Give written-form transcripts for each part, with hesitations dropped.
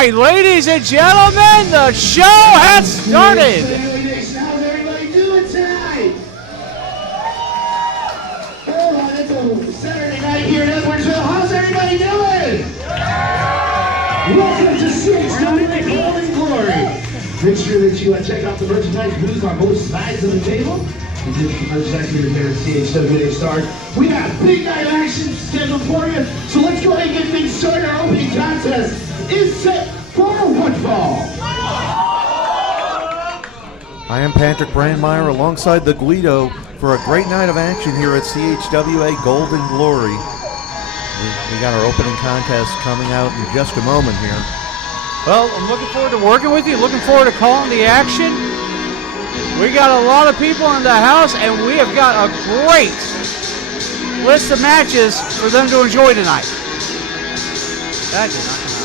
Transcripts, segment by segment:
right, ladies and gentlemen, the show has started. How's everybody doing tonight? Oh, it's a Saturday night here in Edwardsville. How's everybody doing? Welcome to CHWA Golden Glory. Make sure that you check out the merchandise booths on both sides of the table. We did the merchandise here today at CHWA Stars. We got big night action scheduled for you, so let's go ahead and get things started. Our opening contest is set for one fall. I am Patrick Brandmeier alongside the Guido for a great night of action here at CHWA Golden Glory. We got our opening contest coming out in just a moment here. Well, I'm looking forward to working with you, looking forward to calling the action. We got a lot of people in the house, and we have got a great list of matches for them to enjoy tonight. That did not come out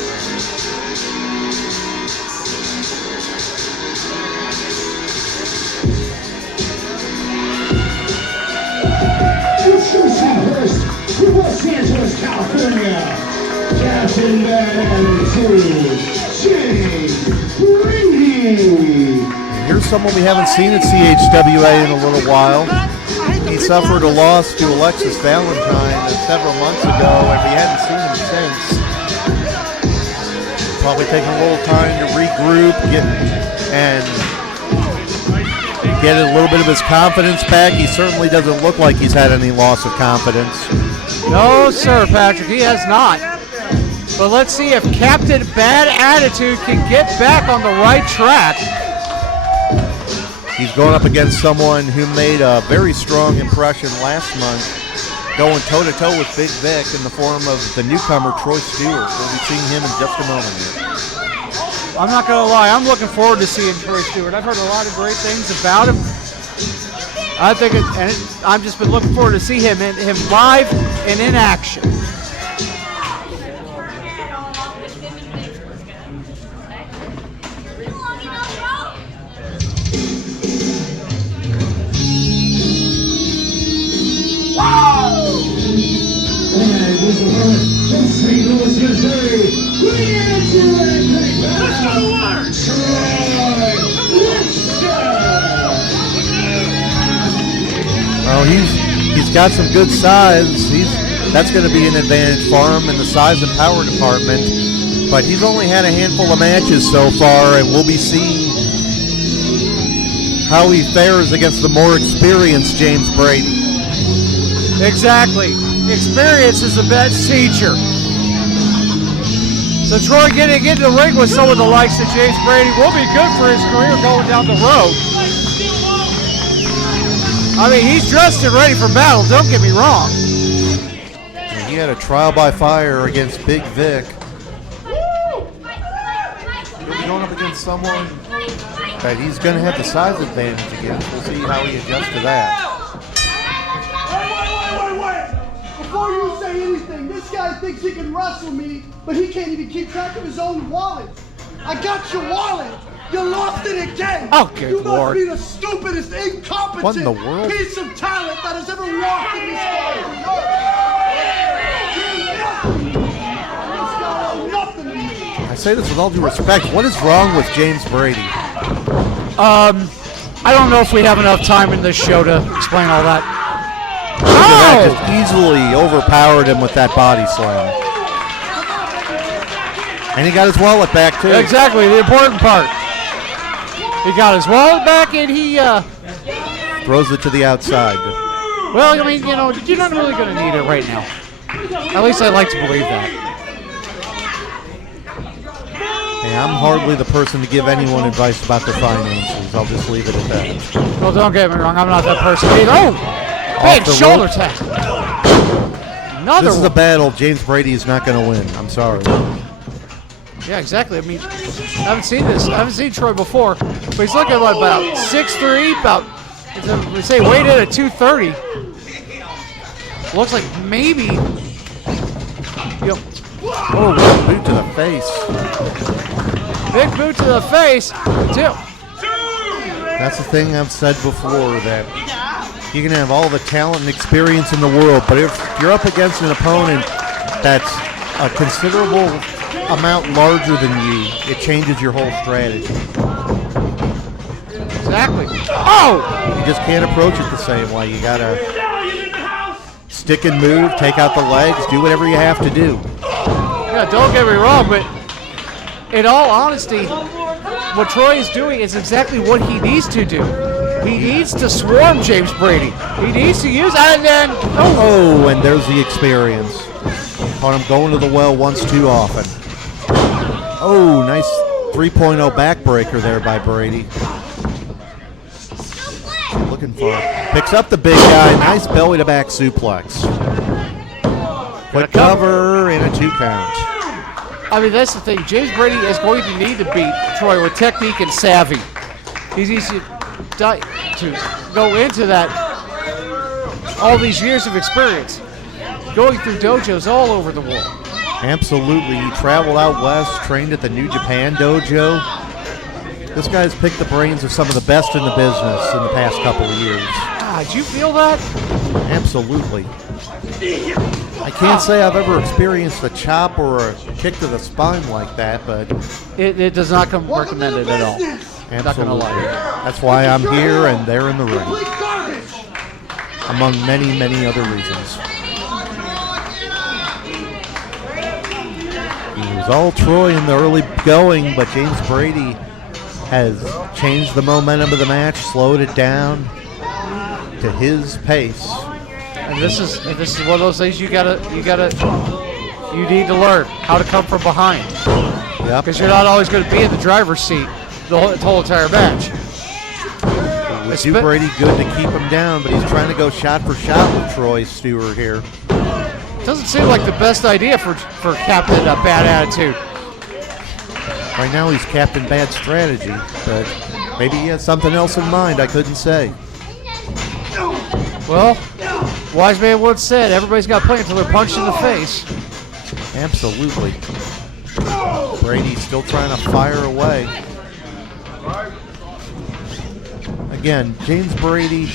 First, from Los Angeles, California, Captain James Brady. Here's someone we haven't seen at CHWA in a little while. He suffered a loss to Alexis Valentine several months ago, and we hadn't seen him since. Probably taking a little time to regroup, get a little bit of his confidence back. He certainly doesn't look like he's had any loss of confidence. No, sir, Patrick, he has not. But let's see if Captain Bad Attitude can get back on the right track. He's going up against someone who made a very strong impression last month, going toe-to-toe with Big Vic in the form of the newcomer, Troy Stewart. We'll be seeing him in just a moment here. I'm not going to lie, I'm looking forward to seeing Troy Stewart. I've heard a lot of great things about him. I've just been looking forward to see him live and in action. From St. Louis, Missouri, let's go to work! Well, he's got some good size. That's going to be an advantage for him in the size and power department. But he's only had a handful of matches so far, and we'll be seeing how he fares against the more experienced James Brady. Exactly. Experience is the best teacher. So Troy getting into the ring with some of the likes of James Brady will be good for his career going down the road. I mean, he's dressed and ready for battle, don't get me wrong. He had a trial by fire against Big Vic. He's going up against someone that he's going to have the size advantage against. We'll see how he adjusts to that. Before you say anything, this guy thinks he can wrestle me, but he can't even keep track of his own wallet. I got your wallet. You lost it again. Oh, good you Lord. You must be the stupidest, incompetent What in the world? piece of talent that has ever walked in this game. I say this with all due respect. What is wrong with James Brady? I don't know if we have enough time in this show to explain all that. That just easily overpowered him with that body slam. And he got his wallet back, too. Exactly, the important part. He got his wallet back, and he throws it to the outside. well, I mean, you know, you're not really going to need it right now. At least I'd like to believe that. Hey, I'm hardly the person to give anyone advice about their finances. I'll just leave it at that. Well, don't get me wrong, I'm not that person either. Oh! Big shoulder tap. Another This is one. a battle James Brady is not going to win. I'm sorry. Yeah, exactly. I mean, I haven't seen this. I haven't seen Troy before, but he's looking like about 6'3", about, we say weight in at 230. Looks like maybe, Oh, big boot to the face. big boot to the face, too. That's the thing I've said before, that you can have all the talent and experience in the world, but if you're up against an opponent that's a considerable amount larger than you, it changes your whole strategy. Exactly. Oh! You just can't approach it the same way. You gotta stick and move, take out the legs, do whatever you have to do. Yeah, don't get me wrong, but in all honesty, what Troy is doing is exactly what he needs to do. He needs to swarm James Brady. He needs to use that, and then oh, and there's the experience. Caught him going to the well once too often. Oh, nice 3.0 backbreaker there by Brady. Looking for it. Picks up the big guy. Nice belly to back suplex. Quick cover and a 2 count. I mean, that's the thing. James Brady is going to need to beat Troy with technique and savvy. He's easy to go into that, all these years of experience, going through dojos all over the world. Absolutely. He traveled out west, trained at the New Japan dojo. This guy's picked the brains of some of the best in the business in the past couple of years. Did you feel that? Absolutely. I can't say I've ever experienced a chop or a kick to the spine like that, but it does not come recommended at all. absolutely. Not gonna lie. That's why I'm here and they're in the ring, among many, many other reasons. It was all Troy in the early going, but James Brady has changed the momentum of the match, slowed it down to his pace. And this is one of those things you need to learn how to come from behind. Yep. Because you're not always going to be in the driver's seat the whole entire match. Would do Brady good to keep him down, but he's trying to go shot for shot with Troy Stewart here. Doesn't seem like the best idea for Captain Bad Attitude. Right now he's Captain Bad Strategy, but maybe he has something else in mind. I couldn't say. Well, wise man once said, everybody's got to play until they're punched in the face. Absolutely. Brady's still trying to fire away. Again, James Brady,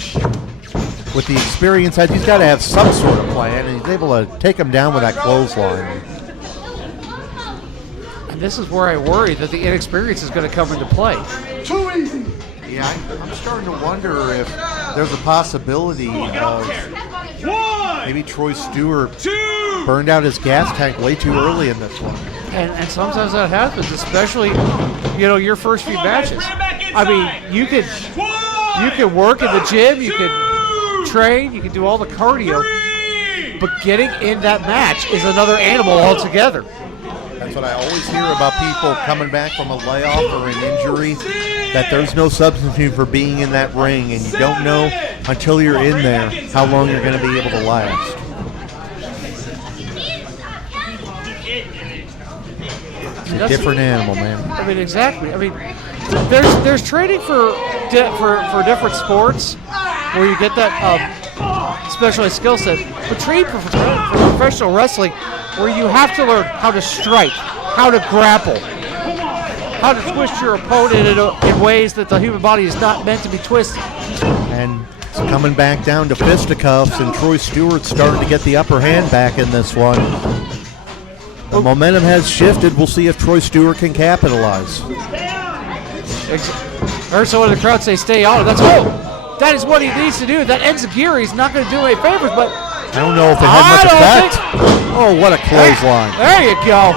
with the experience, he's got to have some sort of plan, and he's able to take him down with that clothesline. And this is where I worry that the inexperience is going to come into play. Too easy. Yeah, I'm starting to wonder if there's a possibility of maybe Troy Stewart burned out his gas tank way too early in this one. And sometimes that happens, especially, your first few matches. I mean, you could work in the gym, you could train, you can do all the cardio, but getting in that match is another animal altogether. That's what I always hear about people coming back from a layoff or an injury, that there's no substitute for being in that ring, and you don't know until you're in there how long you're going to be able to last. It's a different animal, man. I mean, exactly. I mean, there's training for different sports where you get that specialized skill set, but training for professional wrestling where you have to learn how to strike, how to grapple, how to twist your opponent in ways that the human body is not meant to be twisted. And it's coming back down to fisticuffs, and Troy Stewart's starting to get the upper hand back in this one. The momentum has shifted. We'll see if Troy Stewart can capitalize. I heard someone in the crowd say, "Stay on it." That is what he needs to do. That enziguri is not going to do any favors, but I don't know if it had much effect. Oh, what a clothesline. There you go.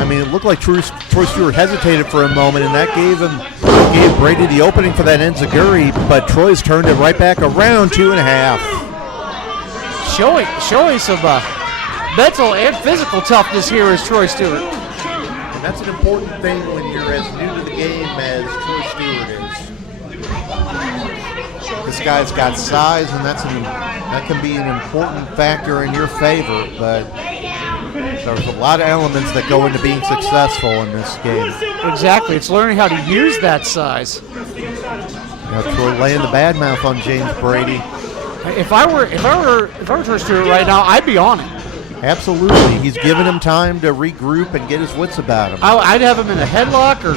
I mean, it looked like Troy Stewart hesitated for a moment, and that gave Brady the opening for that enziguri, but Troy's turned it right back around 2.5. Showing some mental and physical toughness here is Troy Stewart. And that's an important thing when you're as new to the game as Troy Stewart is. This guy's got size, and that can be an important factor in your favor, but there's a lot of elements that go into being successful in this game. Exactly. It's learning how to use that size. Troy laying the bad mouth on James Brady. If I were Troy Stewart right now, I'd be on it. Absolutely. He's giving him time to regroup and get his wits about him. I'd have him in a headlock or...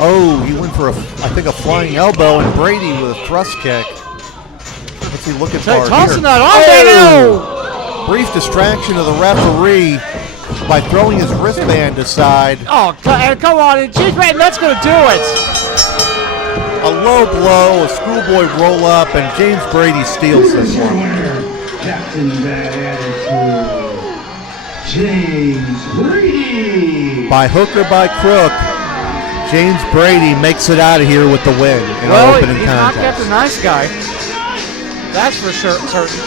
Oh, he went for, I think, a flying elbow, and Brady with a thrust kick. What's he looking for Tossing here? that on. brief distraction of the referee by throwing his wristband aside. Oh, come on. James Brady, that's going to do it. A low blow, a schoolboy roll up, and James Brady steals this one. Captain Bad Attitude, James Brady. By hook or by crook, James Brady makes it out of here with the win in our opening he's contest. not kept a nice guy. That's for sure, certain.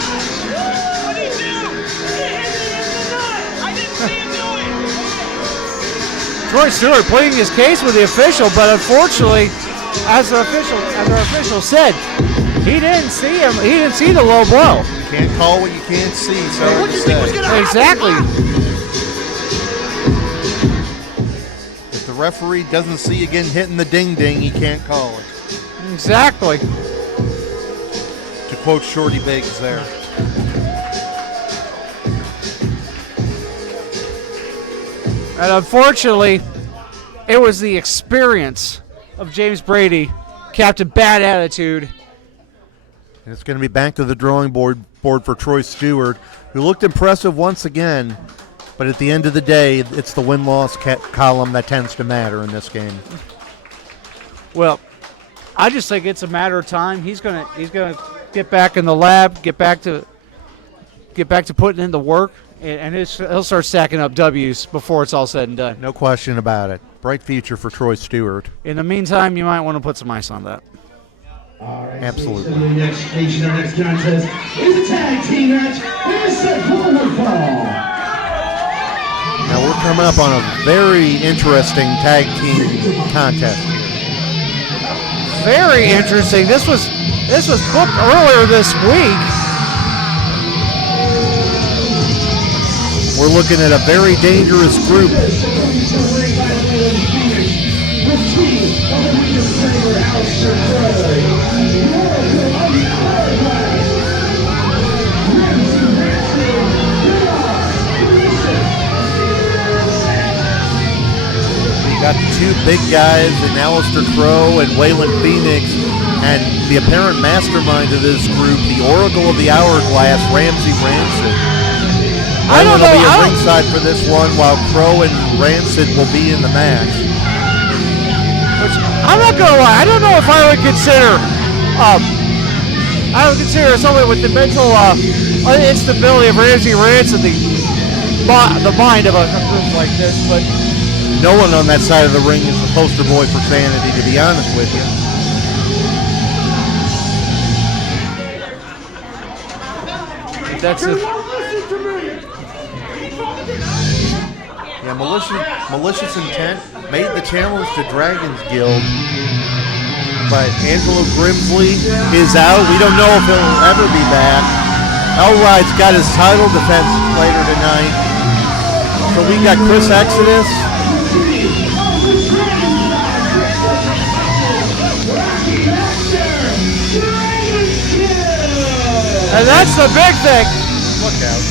Troy Stewart pleading his case with the official, but unfortunately, as our official said, he didn't see him. He didn't see the low blow. You can't call what you can't see. So What do you think was going to happen? Exactly. If the referee doesn't see you getting hit in the ding-ding, he can't call it. Exactly. To quote Shorty Biggs there. And unfortunately, it was the experience of James Brady, Captain Bad Attitude. And it's going to be back to the drawing board for Troy Stewart, who looked impressive once again. But at the end of the day, it's the win-loss column that tends to matter in this game. Well, I just think it's a matter of time. He's gonna get back in the lab, get back to putting in the work, and he'll start stacking up W's before it's all said and done. No question about it. Bright future for Troy Stewart. In the meantime, you might want to put some ice on that. All right, Absolutely. So the next station, our next contest is a tag team match. It's a forward fall. Now we're coming up on a very interesting tag team contest here. Very interesting. This was booked earlier this week. We're looking at a very dangerous group. We got the two big guys in Alistair Crow and Waylon Phoenix, and the apparent mastermind of this group, the Oracle of the Hourglass, Ramsey Rancid. I don't Waylon will know. be at ringside for this one, while Crow and Rancid will be in the match. I'm not gonna lie. I don't know if I would consider somebody with the mental instability of Ramsey Rancid the mind of a group like this, but No one on that side of the ring is the poster boy for sanity, to be honest with you. that's You it. won't listen to me. Yeah, malicious intent made the challenge to Dragon's Guild, but Angelo Grimsley is out. We don't know if he'll ever be back. Elride's got his title defense later tonight. So we got Chris Exodus. And that's the big thing. Look out.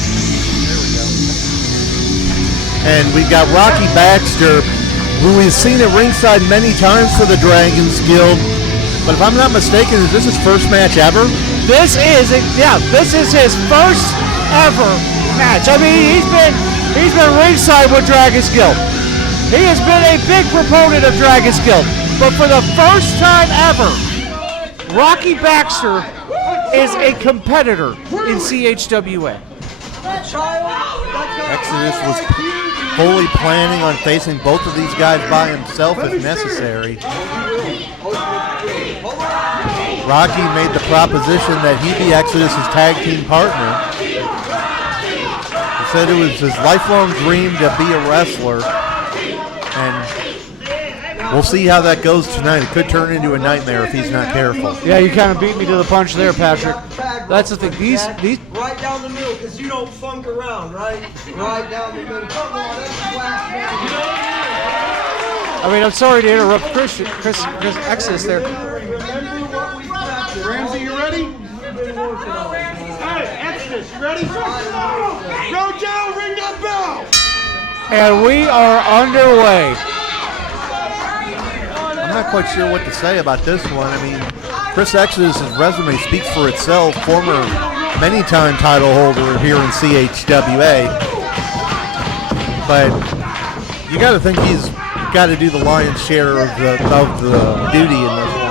There we go. And we got Rocky Baxter, who we've seen at ringside many times for the Dragons Guild. But if I'm not mistaken, is this his first match ever? This is his first ever match. I mean, he's been ringside with Dragon's Guild. He has been a big proponent of Dragon's Guild. But for the first time ever, Rocky Baxter is a competitor in CHWA. Exodus was fully planning on facing both of these guys by himself if necessary. Rocky made the proposition that he be Exodus's tag team partner. He said it was his lifelong dream to be a wrestler, and we'll see how that goes tonight. It could turn into a nightmare if he's not careful. Yeah, you kind of beat me to the punch there, Patrick. That's the thing. These right down the middle, because you don't funk around, right? Right down the middle. Come on, that's flash, I mean, I'm sorry to interrupt Chris Exodus there. Ramsey, you ready? Hey, Exodus, you ready? Go down, ring that bell. And we are underway. I'm not quite sure what to say about this one. I mean, Chris Exodus' resume speaks for itself. Former many-time title holder here in CHWA. But you got to think he's got to do the lion's share of the duty in this one.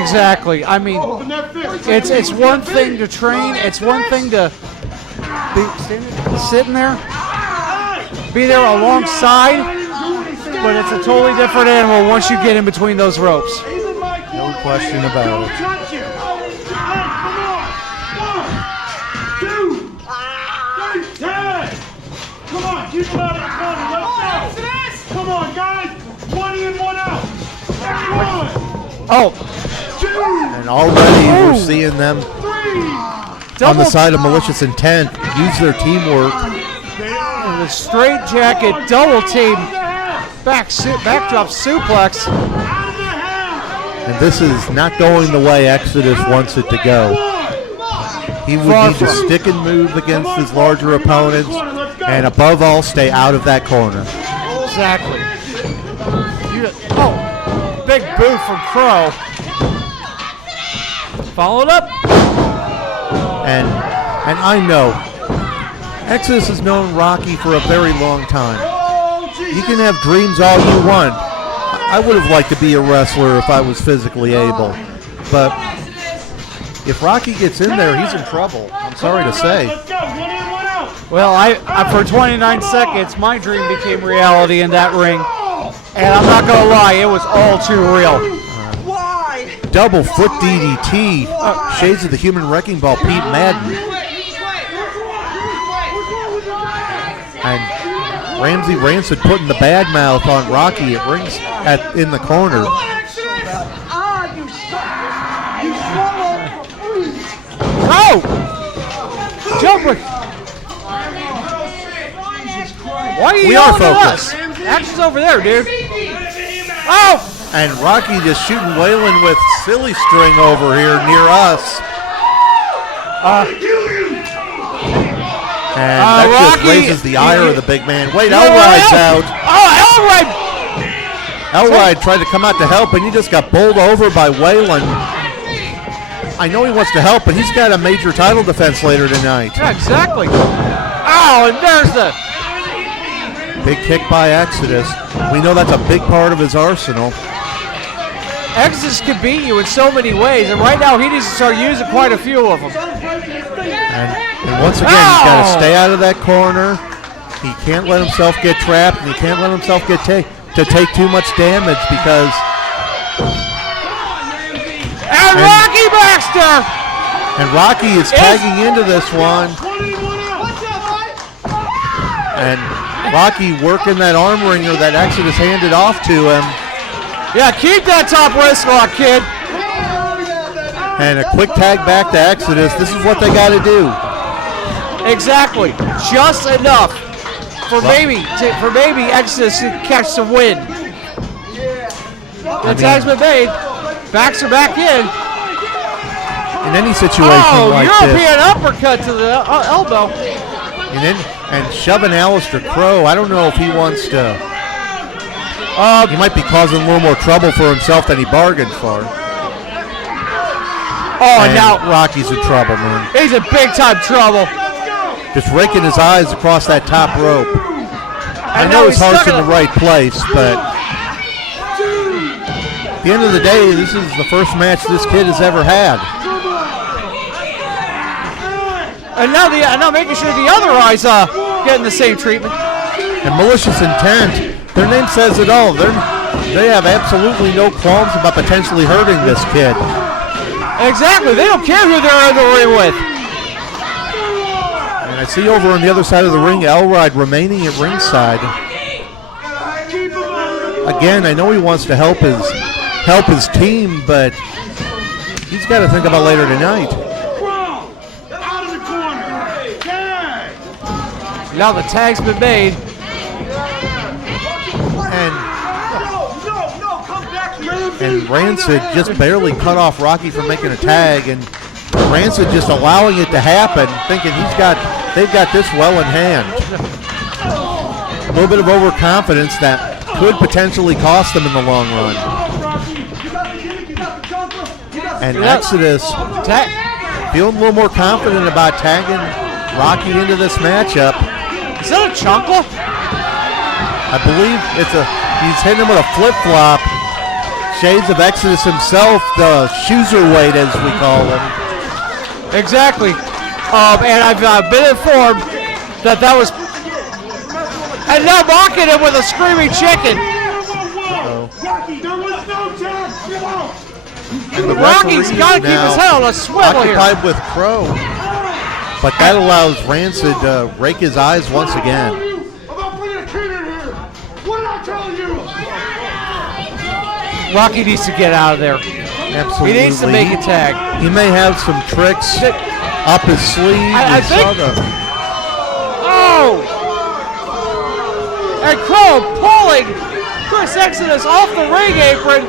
Exactly. I mean, it's one thing to train. It's one thing to be sitting there, be there alongside, but it's a totally different animal once you get in between those ropes. No question about it. Come on, keep him out of the corner. Let's go. Come on, guys. 1 in, 1 out. Everyone. Oh. And already we're seeing them on the side of Malicious Intent use their teamwork. The straight jacket double team backdrop suplex. And this is not going the way Exodus wants it to go. He would need to stick and move against his larger opponents, and above all, stay out of that corner. Exactly. Oh, big boot from Crow. Followed up. And I know Exodus has known Rocky for a very long time. You can have dreams all you want. I would have liked to be a wrestler if I was physically able, but if Rocky gets in there, he's in trouble. I'm sorry to say. Well, I for 29 seconds, my dream became reality in that ring, and I'm not gonna lie, it was all too real. Double foot DDT, shades of the Human Wrecking Ball, Pete Madden, and Ramsey Rancid putting the bad mouth on Rocky at rings in the corner. Oh! Jumper! Why are you yelling at us? Action's over there, dude. Oh! And Rocky just shooting Waylon with silly string over here near us. And that just raises the ire of the big man. Wait, Elride's out. Oh, Elride! Elride tried to come out to help, and he just got bowled over by Waylon. I know he wants to help, but he's got a major title defense later tonight. Yeah, exactly. Oh, and there's the big kick by Exodus. We know that's a big part of his arsenal. Exodus can beat you in so many ways, and right now he needs to start using quite a few of them. And once again, he's got to stay out of that corner. He can't let himself get trapped, and he can't let himself get take too much damage because. And Rocky Baxter! And Rocky is tagging into this one. And Rocky working that arm wringer that Exodus handed off to him. Yeah, keep that top wrist lock, kid. And a quick tag back to Exodus. This is what they got to do. Exactly. Just enough for maybe Exodus to catch some wind. The tag's been made. Backs are back in. In any situation like European uppercut to the elbow. And shoving Aleister Crow, I don't know if he wants to. He might be causing a little more trouble for himself than he bargained for. Oh, and now Rocky's in trouble, man. He's in big time trouble. Just raking his eyes across that top rope. I know his heart's in the right place, but at the end of the day, this is the first match this kid has ever had. And now making sure the other eyes getting the same treatment. And Malicious Intent, their name says it all. They have absolutely no qualms about potentially hurting this kid. Exactly. They don't care who they're in the ring with. And I see over on the other side of the ring, Elride remaining at ringside. Again, I know he wants to help his team, but he's got to think about later tonight. Now the tag's been made. And Rancid just barely cut off Rocky from making a tag, and Rancid just allowing it to happen, thinking they've got this well in hand. A little bit of overconfidence that could potentially cost them in the long run. And Exodus feeling a little more confident about tagging Rocky into this matchup. Is that a chunkle? I believe he's hitting him with a flip-flop. Shades of Exodus himself, the Shoeserweight as we call him. Exactly. And I've been informed that was... And now mocking him with a screaming chicken. Rocky's got to keep his head on a swivel here. Occupied with Crow. But that allows Rancid to rake his eyes once again. Rocky needs to get out of there. Absolutely. He needs to make a tag. He may have some tricks up his sleeve. I think. Oh! And Crow pulling Chris Exodus off the ring apron.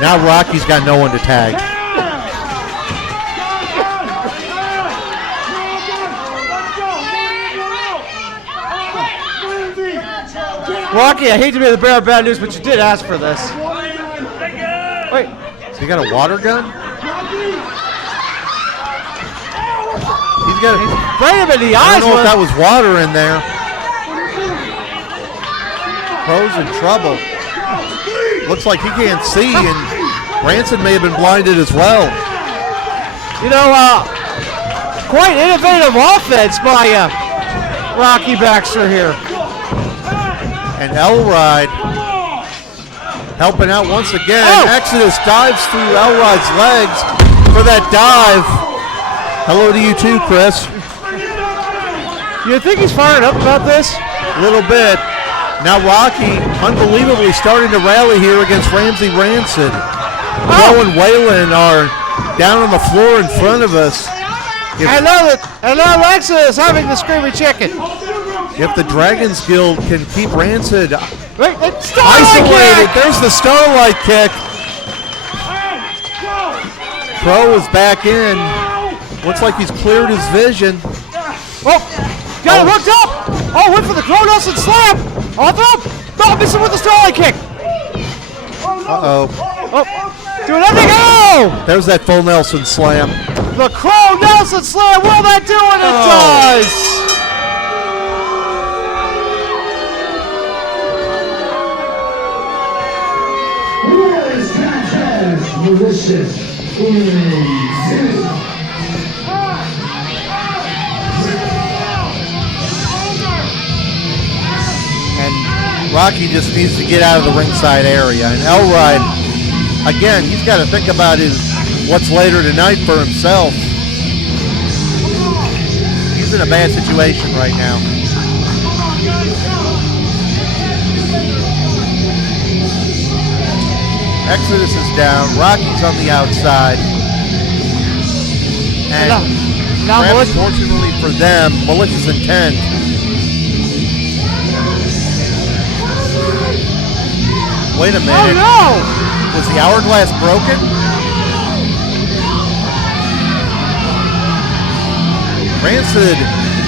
Now Rocky's got no one to tag. Rocky, I hate to be the bearer of bad news, but you did ask for this. Wait. So you got a water gun? He's got Bring him in the eyes. I don't know if that was water in there. Crow's in trouble. Looks like he can't see, and Rancid may have been blinded as well. You know, quite innovative offense by Rocky Baxter here. And Elride helping out once again. Oh. Exodus dives through Elride's legs for that dive. Hello to you too, Chris. You think he's fired up about this? A little bit. Now Rocky unbelievably starting to rally here against Ramsey Rancid. Crow and Waylon are down on the floor in front of us. And now Exodus having the screaming chicken. If the Dragons Guild can keep Rancid isolated, there's the Starlight kick. Crow is back in. Looks like he's cleared his vision. Oh, got him hooked up. Oh, went for the Crow Nelson slam. Off up. Oh, missing with the Starlight kick. Uh-oh. Oh, do nothing. Oh! There's that full Nelson slam. The Crow Nelson slam. Will that do it? It does. Malicious. And Rocky just needs to get out of the ringside area. And Elride, again, he's got to think about what's later tonight for himself. He's in a bad situation right now. Exodus is down. Rocky's on the outside. And now unfortunately for them, Malicious Intent. Wait a minute. Oh no! Was the hourglass broken? Rancid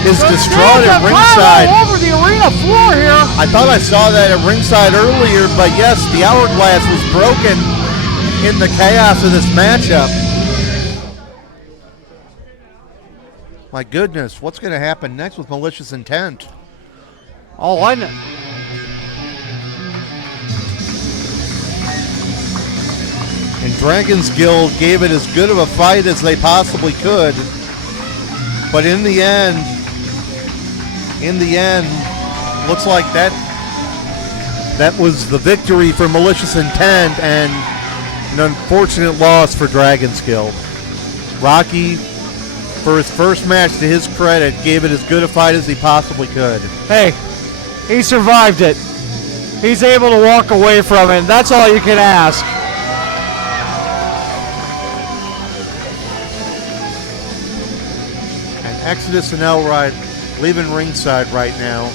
is distraught at ringside. All over the arena floor here. I thought I saw that at ringside earlier, but yes, the hourglass was broken in the chaos of this matchup. My goodness, what's going to happen next with Malicious Intent? Oh, I know. And Dragons Guild gave it as good of a fight as they possibly could. But in the end, looks like that was the victory for Malicious Intent and an unfortunate loss for Dragons Guild. Rocky, for his first match, to his credit, gave it as good a fight as he possibly could. Hey, he survived it. He's able to walk away from it, and that's all you can ask. Exodus and Elride leaving ringside right now.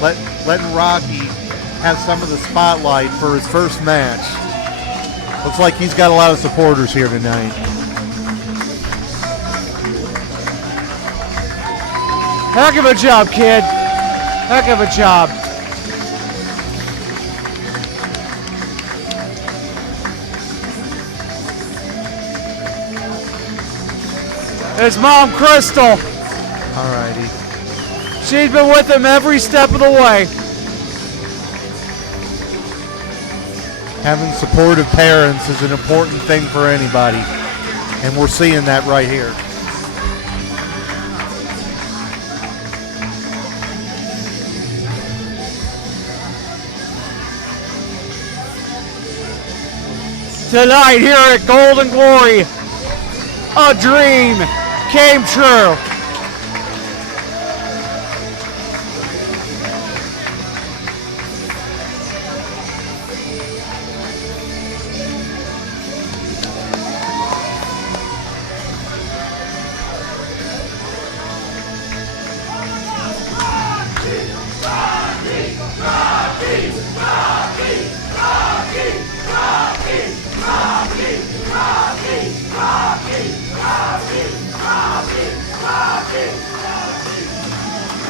Letting Rocky have some of the spotlight for his first match. Looks like he's got a lot of supporters here tonight. Heck of a job, kid. Heck of a job. His mom, Crystal. All righty. She's been with him every step of the way. Having supportive parents is an important thing for anybody, and we're seeing that right here. Tonight here at Golden Glory, a dream came true.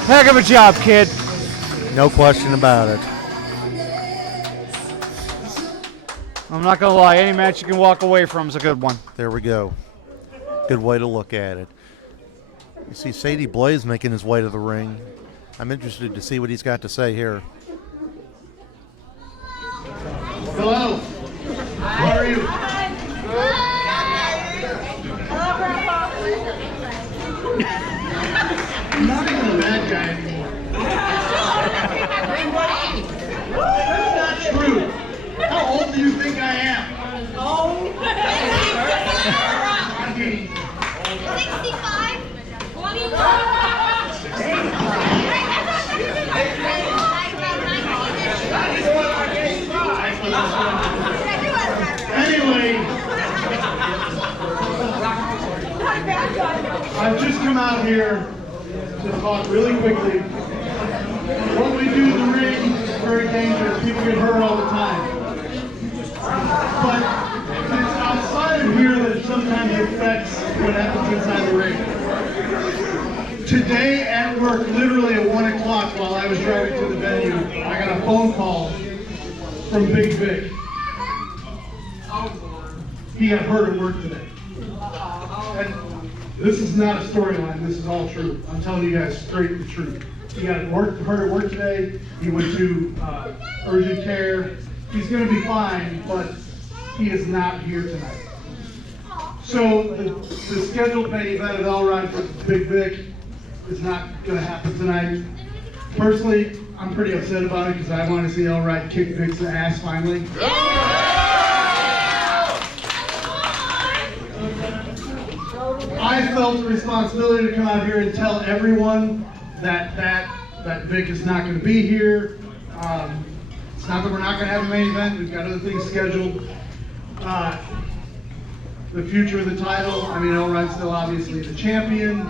Heck of a job, kid. No question about it. I'm not gonna lie, any match you can walk away from is a good one. There we go. Good way to look at it. You see Sadie Blaze making his way to the ring. I'm interested to see what he's got to say here. Hello. How are you? I'm not even a bad guy anymore. That's not true. How old do you think I am? Oh. 65? 25? Anyway, I've just come out here to talk really quickly. What we do in the ring is very dangerous. People get hurt all the time. But it's outside of here that sometimes affects what happens inside the ring. Today at work, literally at 1 o'clock while I was driving to the venue, I got a phone call from Big Vic. He got hurt at work today. And this is not a storyline, this is all true. I'm telling you guys straight the truth. He got hurt at work today, he went to urgent care. He's gonna be fine, but he is not here tonight. So the scheduled main event of Elrod for Big Vic is not gonna happen tonight. Personally, I'm pretty upset about it because I want to see Elrod kick Vic's ass finally. I felt the responsibility to come out here and tell everyone that Vic is not going to be here. It's not that we're not going to have a main event. We've got other things scheduled. The future of the title. I mean, Elrod's still obviously the champion.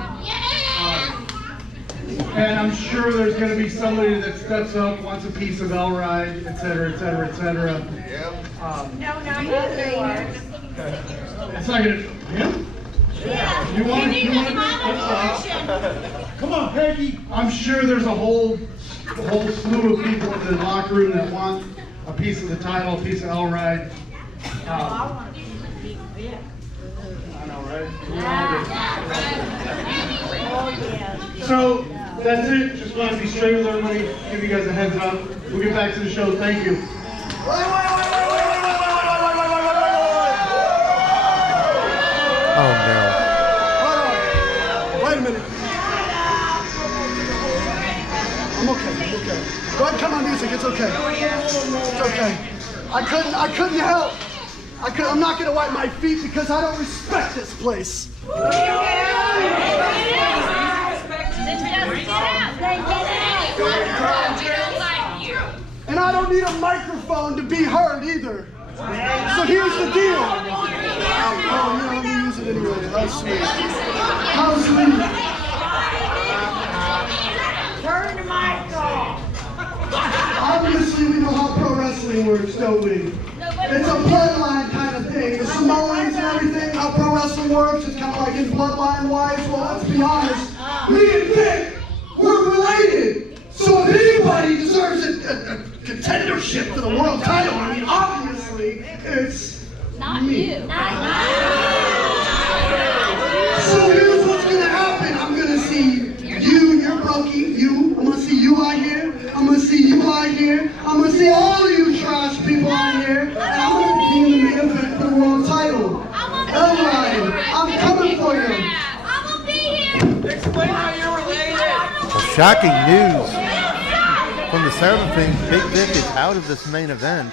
And I'm sure there's going to be somebody that steps up, wants a piece of Elrod, et cetera, et cetera, et cetera. No, not you. It's not going to. Him? Yeah. You want need to? Come on, Peggy. I'm sure there's a whole slew of people in the locker room that want a piece of the title, a piece of Elrod. I know, right? So that's it. Just want to be straight with everybody. Give you guys a heads up. We'll get back to the show. Thank you. Oh no. Wait a minute. I'm okay. Go ahead, come on, music. It's okay. It's okay. I couldn't help. I'm not gonna wipe my feet because I don't respect this place. And I don't need a microphone to be heard either. So here's the deal. Oh, let me use it anyway. How sweet. How sweet. Turn the mic off. Obviously, we know how pro wrestling works, don't we? It's a bloodline kind of thing. The Samoans and everything, how pro wrestling works, it's kind of like in bloodline-wise. Well, let's be honest. Me and Vic, we're related. So if anybody deserves a contendership for the world title, I mean, obviously, it's Not me. you. So here's what right here. I'm going to see all of you trash people on here. And I'm going to be in the main event for the world title. Everybody, I'm coming for you. I will be here. Explain how you're related. Well, shocking news from the sound of things. Big Vic is out of this main event.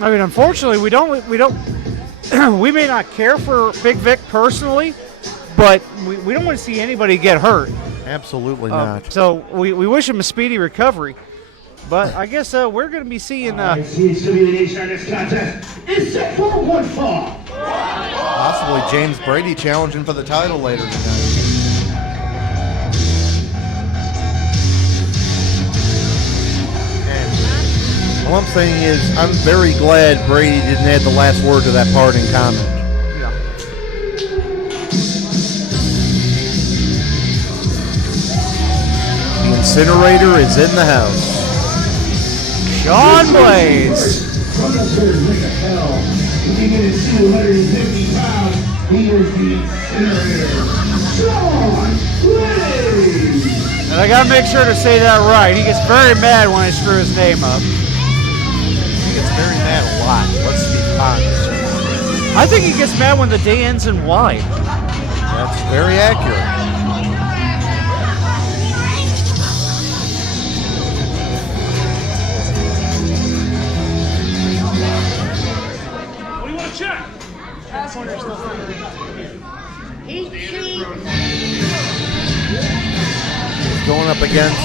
I mean, unfortunately, we don't we may not care for Big Vic personally, but we don't want to see anybody get hurt. Absolutely not. So we wish him a speedy recovery. But I guess we're going to be seeing. CHWA Nation on this contest is set for one fall. Possibly James Brady challenging for the title later tonight. And all I'm saying is I'm very glad Brady didn't add the last word to that parting comment. The incinerator is in the house. Shawn Blaze. From the third ring of hell, weighing in at 250 pounds, he is the incinerator, Shawn Blaze. And I got to make sure to say that right. He gets very mad when I screw his name up. He gets very mad a lot. Let's be honest. I think he gets mad when the day ends in Y. That's very accurate. Going up against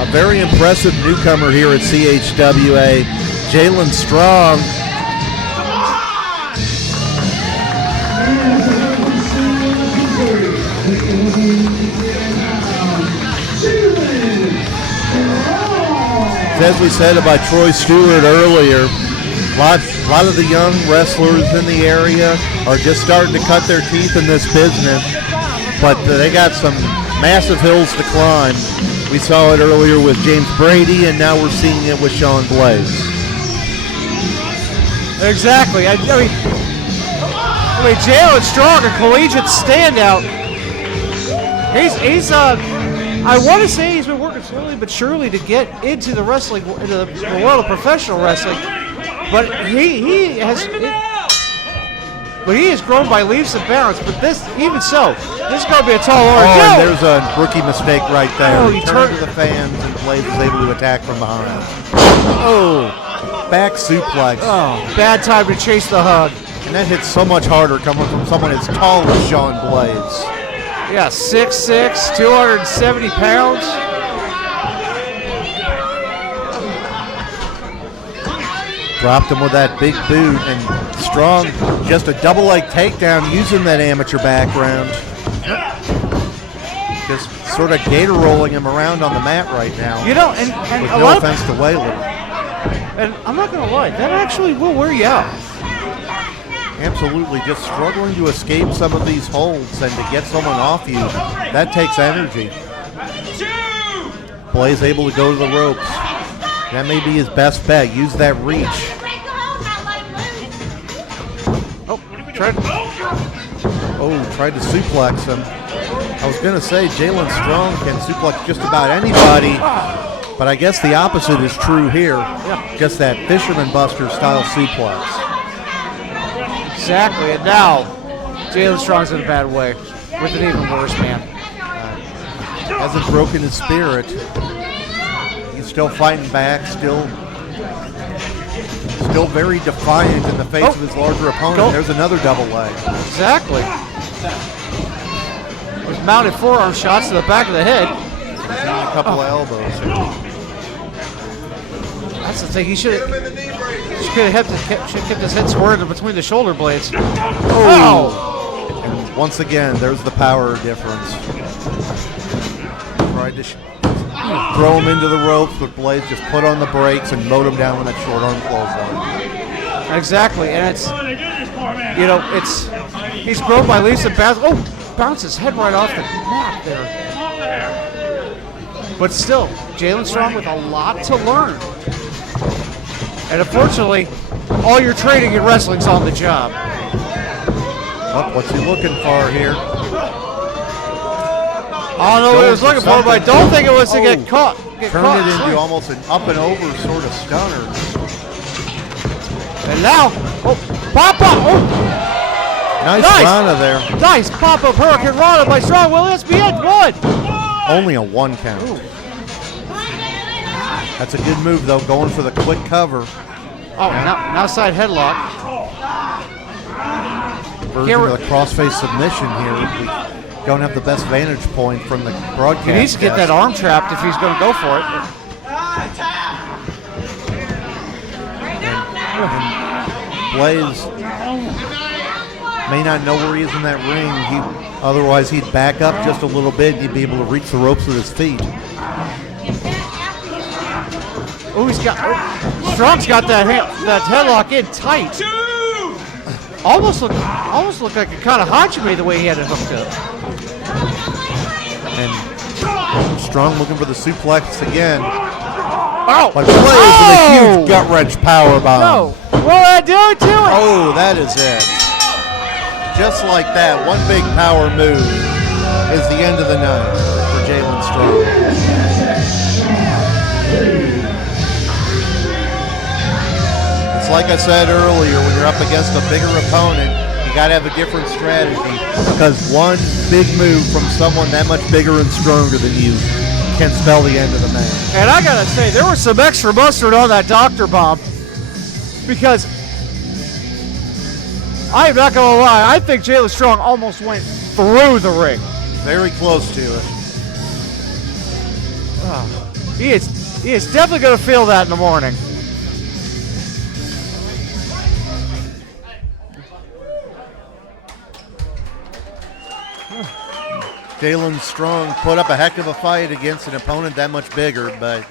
a very impressive newcomer here at CHWA, Jalon Strong. As we said about Troy Stewart earlier, a lot of the young wrestlers in the area are just starting to cut their teeth in this business, but they got some massive hills to climb. We saw it earlier with James Brady, and now we're seeing it with Shawn Blaze. Exactly. I mean, Jalon Strong, a collegiate standout. He's I want to say he's been working slowly but surely to get into the wrestling, into the world of professional wrestling. But he has grown by leaps and bounds. But even so, this is going to be a tall order. Oh, and there's a rookie mistake right there. Oh, he turned to the fans, and Blaze was able to attack from behind. Oh, back suplex. Oh, bad time to chase the hug. And that hits so much harder coming from someone as tall as Shawn Blaze. Yeah, 6'6", 270 pounds. Dropped him with that big boot, and Strong just a double leg takedown using that amateur background. Just sort of gator rolling him around on the mat right now. You know, and with a no lot offense to Waylon. And I'm not going to lie, that actually will wear you out. Absolutely, just struggling to escape some of these holds and to get someone off you, that takes energy. Blaze able to go to the ropes. That may be his best bet. Use that reach. Tried to suplex him. I was going to say Jalon Strong can suplex just about anybody, but I guess the opposite is true here. Just that Fisherman Buster style suplex. Exactly, and now Jalon Strong's in a bad way with an even worse man. Hasn't broken his spirit. He's still fighting back, still very defiant in the face of his larger opponent. There's another double leg. Exactly. There's mounted forearm shots to the back of the head. He's in a couple of elbows. That's the thing. He should have kept his head squared between the shoulder blades. Oh! And once again, there's the power difference. Tried to throw him into the ropes, but Blaze just put on the brakes and mowed him down with that short arm clothesline. Exactly, and he's grown by leaps and bounds. Oh, bounced his head right off the mat there. But still, Jalon Strong with a lot to learn. And unfortunately, all your training in wrestling's on the job. What's he looking for here? I don't know what he was looking for, but I don't think it was to get caught. Turned it into almost an up and over sort of stunner. And now, pop-up. Nice Rana there. Nice pop-up Hurricane Rana by Strong. Will this be it? One. Only a 1 count. Ooh. That's a good move, though, going for the quick cover. Oh, now outside headlock. Version of the crossface submission here. We don't have the best vantage point from the broadcast. He needs to get that arm trapped if he's going to go for it. And Blaze may not know where he is in that ring. Otherwise, he'd back up just a little bit. He'd be able to reach the ropes with his feet. Oh, Strong's got that headlock in tight. Almost looked like a kind of Hajime the way he had it hooked up. And Strong looking for the suplex again. Oh! But Blaze with a huge gut wrench power bomb. No! What did I do to it? Oh, that is it. Just like that, one big power move is the end of the night for Jalon Strong. It's like I said earlier, when you're up against a bigger opponent, you got to have a different strategy, because one big move from someone that much bigger and stronger than you can spell the end of the match. And I got to say, there was some extra mustard on that Dr. Bomb, because I am not going to lie, I think Jalon Strong almost went through the ring. Very close to it. He is definitely going to feel that in the morning. Jalon Strong put up a heck of a fight against an opponent that much bigger, but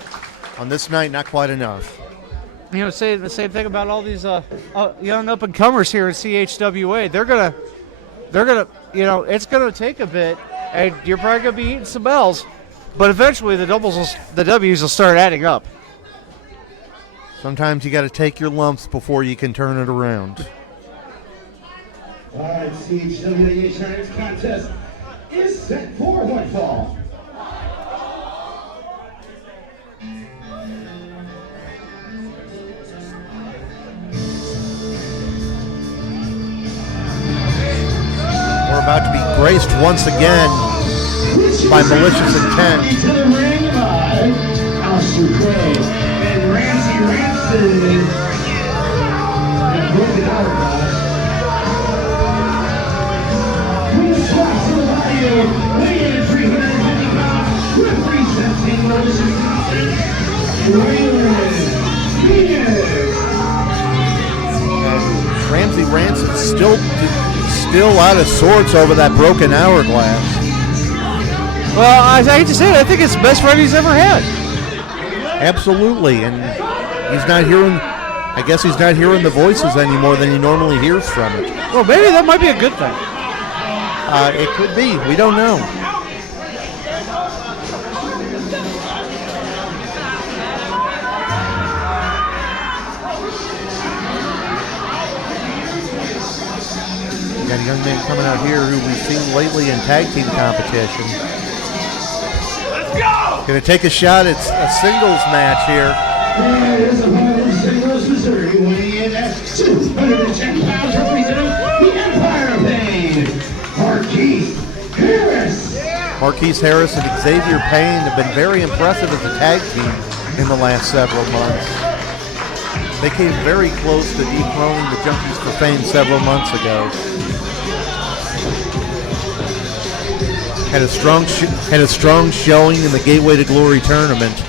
on this night, not quite enough. You know, say the same thing about all these young up and comers here in CHWA. They're gonna, it's gonna take a bit, and you're probably gonna be eating some L's, but eventually the W's will start adding up. Sometimes you got to take your lumps before you can turn it around. All right, CHWA Shanks contest is set for one fall. We're about to be graced once again by Malicious Intent. To the ring by CHWA and Ramsey Ramsey. And broken hourglass. Weighing in 350 pounds, representing Malicious Waylon. Ramsey Ransom's still out of sorts over that broken hourglass. Well, I hate to say it, I think it's the best run he's ever had. Absolutely, and he's not hearing. I guess he's not hearing the voices any more than he normally hears from it. Well, maybe that might be a good thing. It could be. We don't know. We got a young man coming out here who we've seen lately in tag team competition. Let's go! Going to take a shot at a singles match here. It is a man in St. Louis, Missouri, weighing in at 210 pounds, representing the Empire of Pain, Marquis Harris. Marquis Harris and Xavier Payne have been very impressive as a tag team in the last several months. They came very close to dethroning the Junkies for Fame several months ago. Had a strong showing in the Gateway to Glory tournament.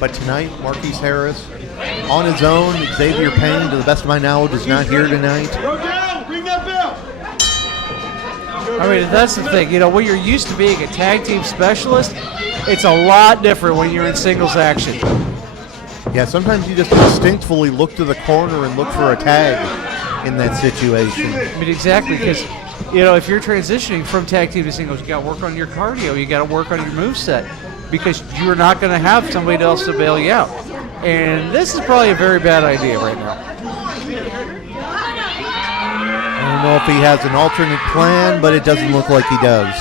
But tonight, Marquis Harris on his own. Xavier Payne, to the best of my knowledge, is not here tonight. I mean, that's the thing. You know, when you're used to being a tag team specialist, it's a lot different when you're in singles action. Yeah, sometimes you just instinctively look to the corner and look for a tag in that situation. I mean, exactly, because, you know, if you're transitioning from tag team to singles, you got to work on your cardio, you got to work on your moveset, because you're not going to have somebody else to bail you out. And this is probably a very bad idea right now. I don't know if he has an alternate plan, but it doesn't look like he does.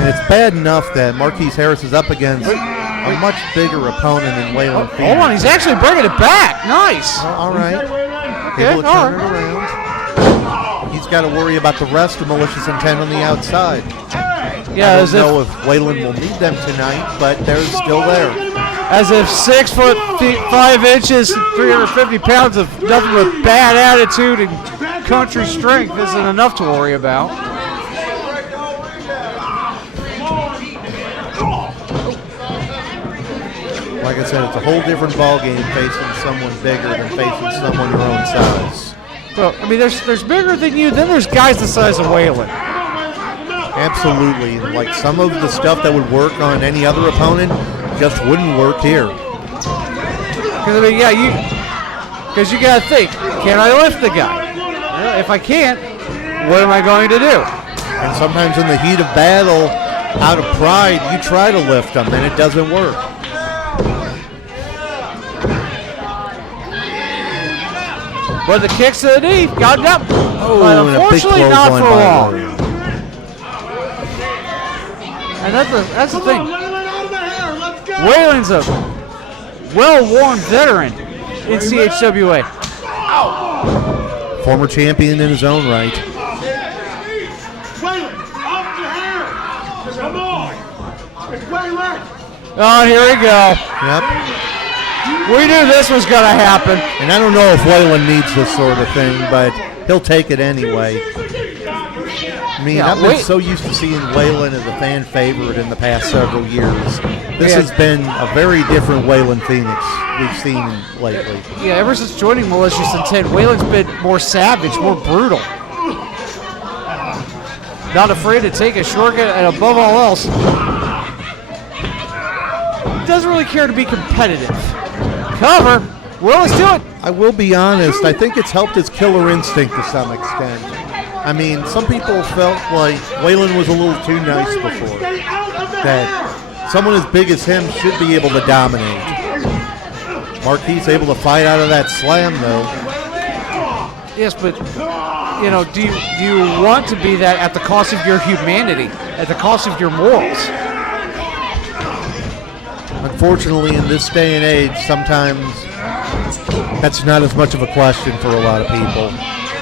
And it's bad enough that Marquis Harris is up against a much bigger opponent than Waylon Phoenix. Hold on, he's actually bringing it back. Nice. All right. Okay, Able to turn it around. He's got to worry about the rest of Malicious Intent on the outside. Yeah, I don't know if Waylon will need them tonight, but they're still there. As if 6 foot 5 inches, 350 pounds of nothing but bad attitude and country strength isn't enough to worry about. Like I said, it's a whole different ballgame facing someone bigger than facing someone your own size. So, I mean, there's bigger than you, then there's guys the size of Waylon. Absolutely. Like some of the stuff that would work on any other opponent just wouldn't work here. Because, I mean, yeah, because you got to think, can I lift the guy? Well, if I can't, what am I going to do? And sometimes in the heat of battle, out of pride, you try to lift them, and it doesn't work. But the kicks to the knee got him up. Oh, but and a big unfortunately, not clothesline for by long. Iorio. And that's the thing. Waylon's a well-worn veteran in CHWA. Former champion in his own right. Oh, here we go. Yep. We knew this was going to happen. And I don't know if Waylon needs this sort of thing, but he'll take it anyway. I mean, I've been so used to seeing Waylon as a fan favorite in the past several years. This has been a very different Waylon Phoenix we've seen lately. Yeah, ever since joining Malicious Intent, Waylon's been more savage, more brutal. Not afraid to take a shortcut, and above all else, doesn't really care to be competitive. Cover. Well, let's do it. I will be honest, I think it's helped his killer instinct to some extent. I mean, some people felt like Waylon was a little too nice before. That someone as big as him should be able to dominate. Marquis able to fight out of that slam, though. Yes, but, you know, do you want to be that at the cost of your humanity, at the cost of your morals? Unfortunately, in this day and age, sometimes that's not as much of a question for a lot of people.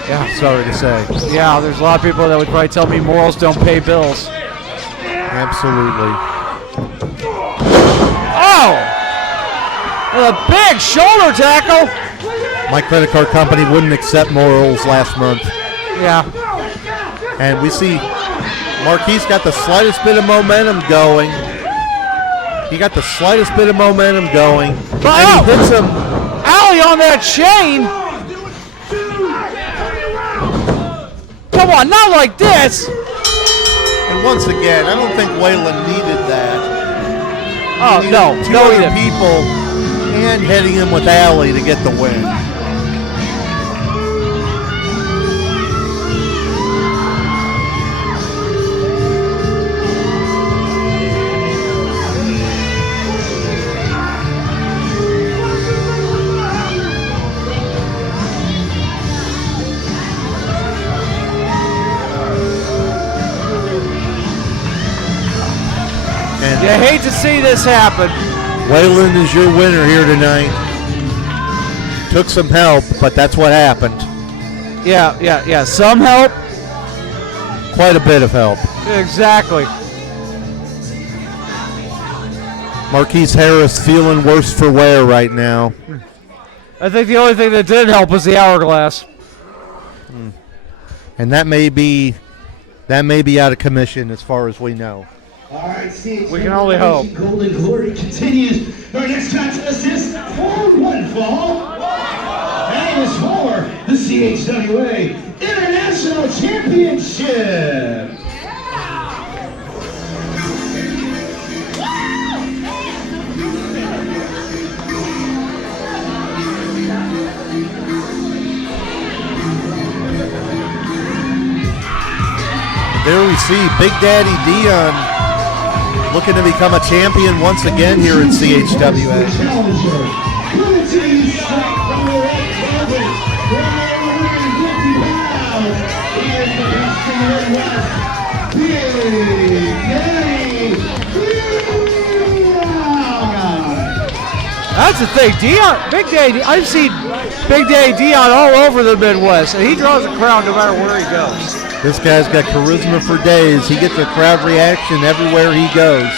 Yeah, sorry to say. Yeah, there's a lot of people that would probably tell me morals don't pay bills. Absolutely. Oh! With a big shoulder tackle. My credit card company wouldn't accept morals last month. Yeah. And we see Marquis got the slightest bit of momentum going. He got the slightest bit of momentum going. And he hits him. Alley on that chain. Come on, not like this. And once again, I don't think Waylon needed that. Oh, He no. needed two No, he other didn't. people and hitting him with Alley to get the win. You hate to see this happen. Waylon is your winner here tonight. Took some help, but that's what happened. Yeah. Some help. Quite a bit of help. Exactly. Marquis Harris feeling worse for wear right now. I think the only thing that did help was the hourglass. And that may be out of commission as far as we know. All right, We can only hope. Golden Glory continues. Our next contest is for one fall. And it's for the CHWA International Championship. There we see Big Daddy Dion looking to become a champion once again here in CHWA. Big Daddy That's the thing. Dion, Big Day, I've seen Big Day Dion all over the Midwest, and he draws a crowd no matter where he goes. This guy's got charisma for days. He gets a crowd reaction everywhere he goes.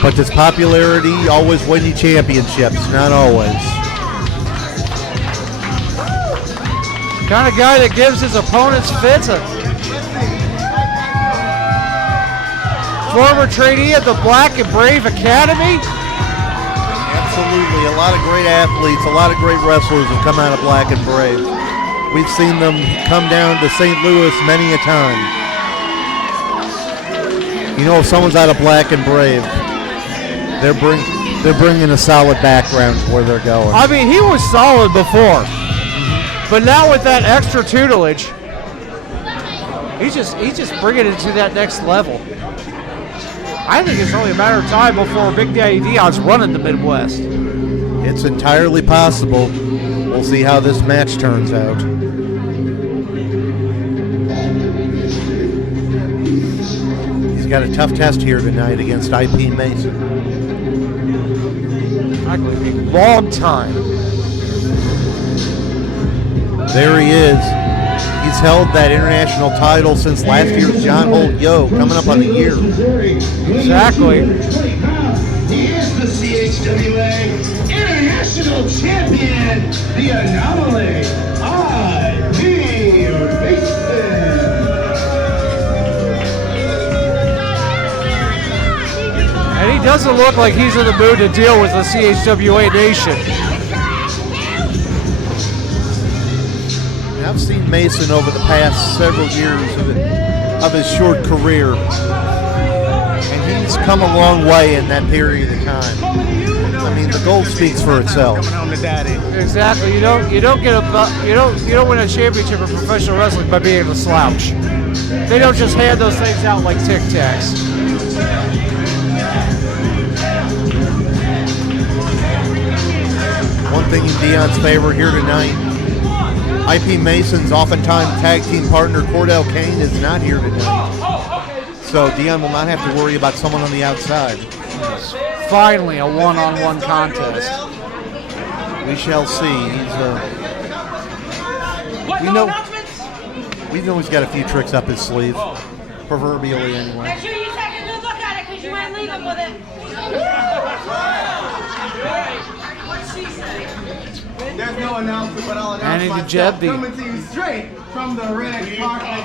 But does popularity always win you championships? Not always. Kind of guy that gives his opponents fits. A former trainee at the Black and Brave Academy. Absolutely. A lot of great athletes, a lot of great wrestlers have come out of Black and Brave. We've seen them come down to St. Louis many a time. You know, if someone's out of Black and Brave, they're bringing a solid background to where they're going. I mean, he was solid before. But now with that extra tutelage, he's just bringing it to that next level. I think it's only a matter of time before Big Daddy Dion's running the Midwest. It's entirely possible. We'll see how this match turns out. He's got a tough test here tonight against IP Mason. Actually, a long time. There he is. He's held that international title since last year's John Holt Yo, coming up on a year. Exactly. He is the CHWA International Champion, the Anomaly, IP Mason. And he doesn't look like he's in the mood to deal with the CHWA Nation. I've seen Mason over the past several years of his short career, and he's come a long way in that period of time. I mean, the gold speaks for itself. Exactly. You don't win a championship in professional wrestling by being a slouch. They don't just hand those things out like Tic Tacs. One thing in Dion's favor here tonight, IP Mason's oftentimes tag team partner Cordell Kane is not here tonight. So Dion will not have to worry about someone on the outside. Finally, a one-on-one contest. We shall see. We know he's got a few tricks up his sleeve, proverbially anyway. Make sure you take a good look at it because you ain't leaving with it. There's no announcement, but I'll Manny announce the myself. Jebby. Coming to you straight from the red carpet.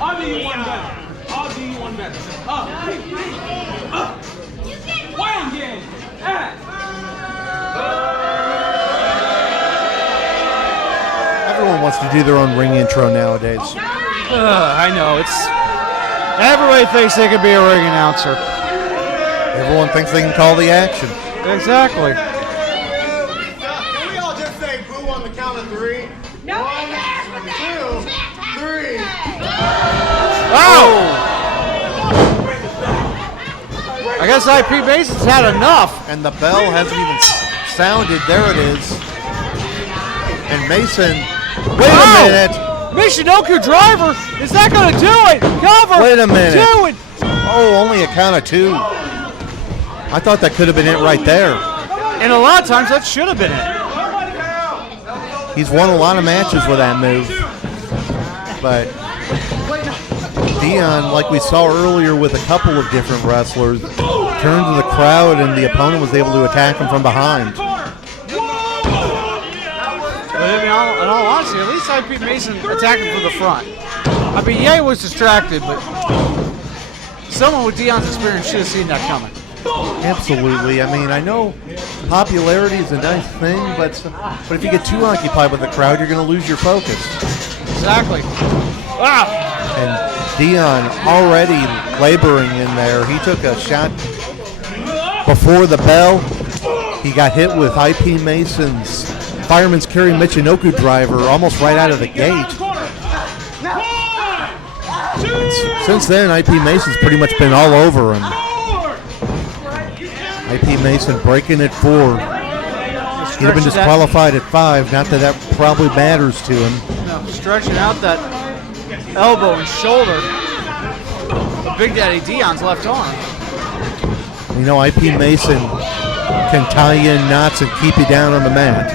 I'll do you one better. I'll do you one better. One game. Everyone wants to do their own ring intro nowadays. I know. Everybody thinks they can be a ring announcer. Everyone thinks they can call the action. Exactly. Can we all just say boo on the count of three? No, 1, 2, 3. Oh! I guess IP Mason's had enough. And the bell hasn't even sounded. There it is. And Mason, wait a minute. Michinoku driver, is that going to do it? Cover. Wait a minute. Do it. Oh, only a count of two. I thought that could have been it right there. And a lot of times that should have been it. He's won a lot of matches with that move. But Dion, like we saw earlier with a couple of different wrestlers, turned to the crowd and the opponent was able to attack him from behind. But in all honesty, at least IP Mason attacked him from the front. I mean, yeah, he was distracted, but someone with Dion's experience should have seen that coming. Absolutely. I mean, I know popularity is a nice thing, but if you get too occupied with the crowd, you're going to lose your focus. Exactly. Ah! And Dion already laboring in there. He took a shot before the bell. He got hit with IP Mason's Fireman's Carry Michinoku driver almost right out of the gate. Since then, IP Mason's pretty much been all over him. IP Mason breaking at 4. He'd have been disqualified at 5. Not that that probably matters to him. No, stretching out that elbow and shoulder. Big Daddy Dion's left arm. You know, IP Mason can tie you in knots and keep you down on the mat.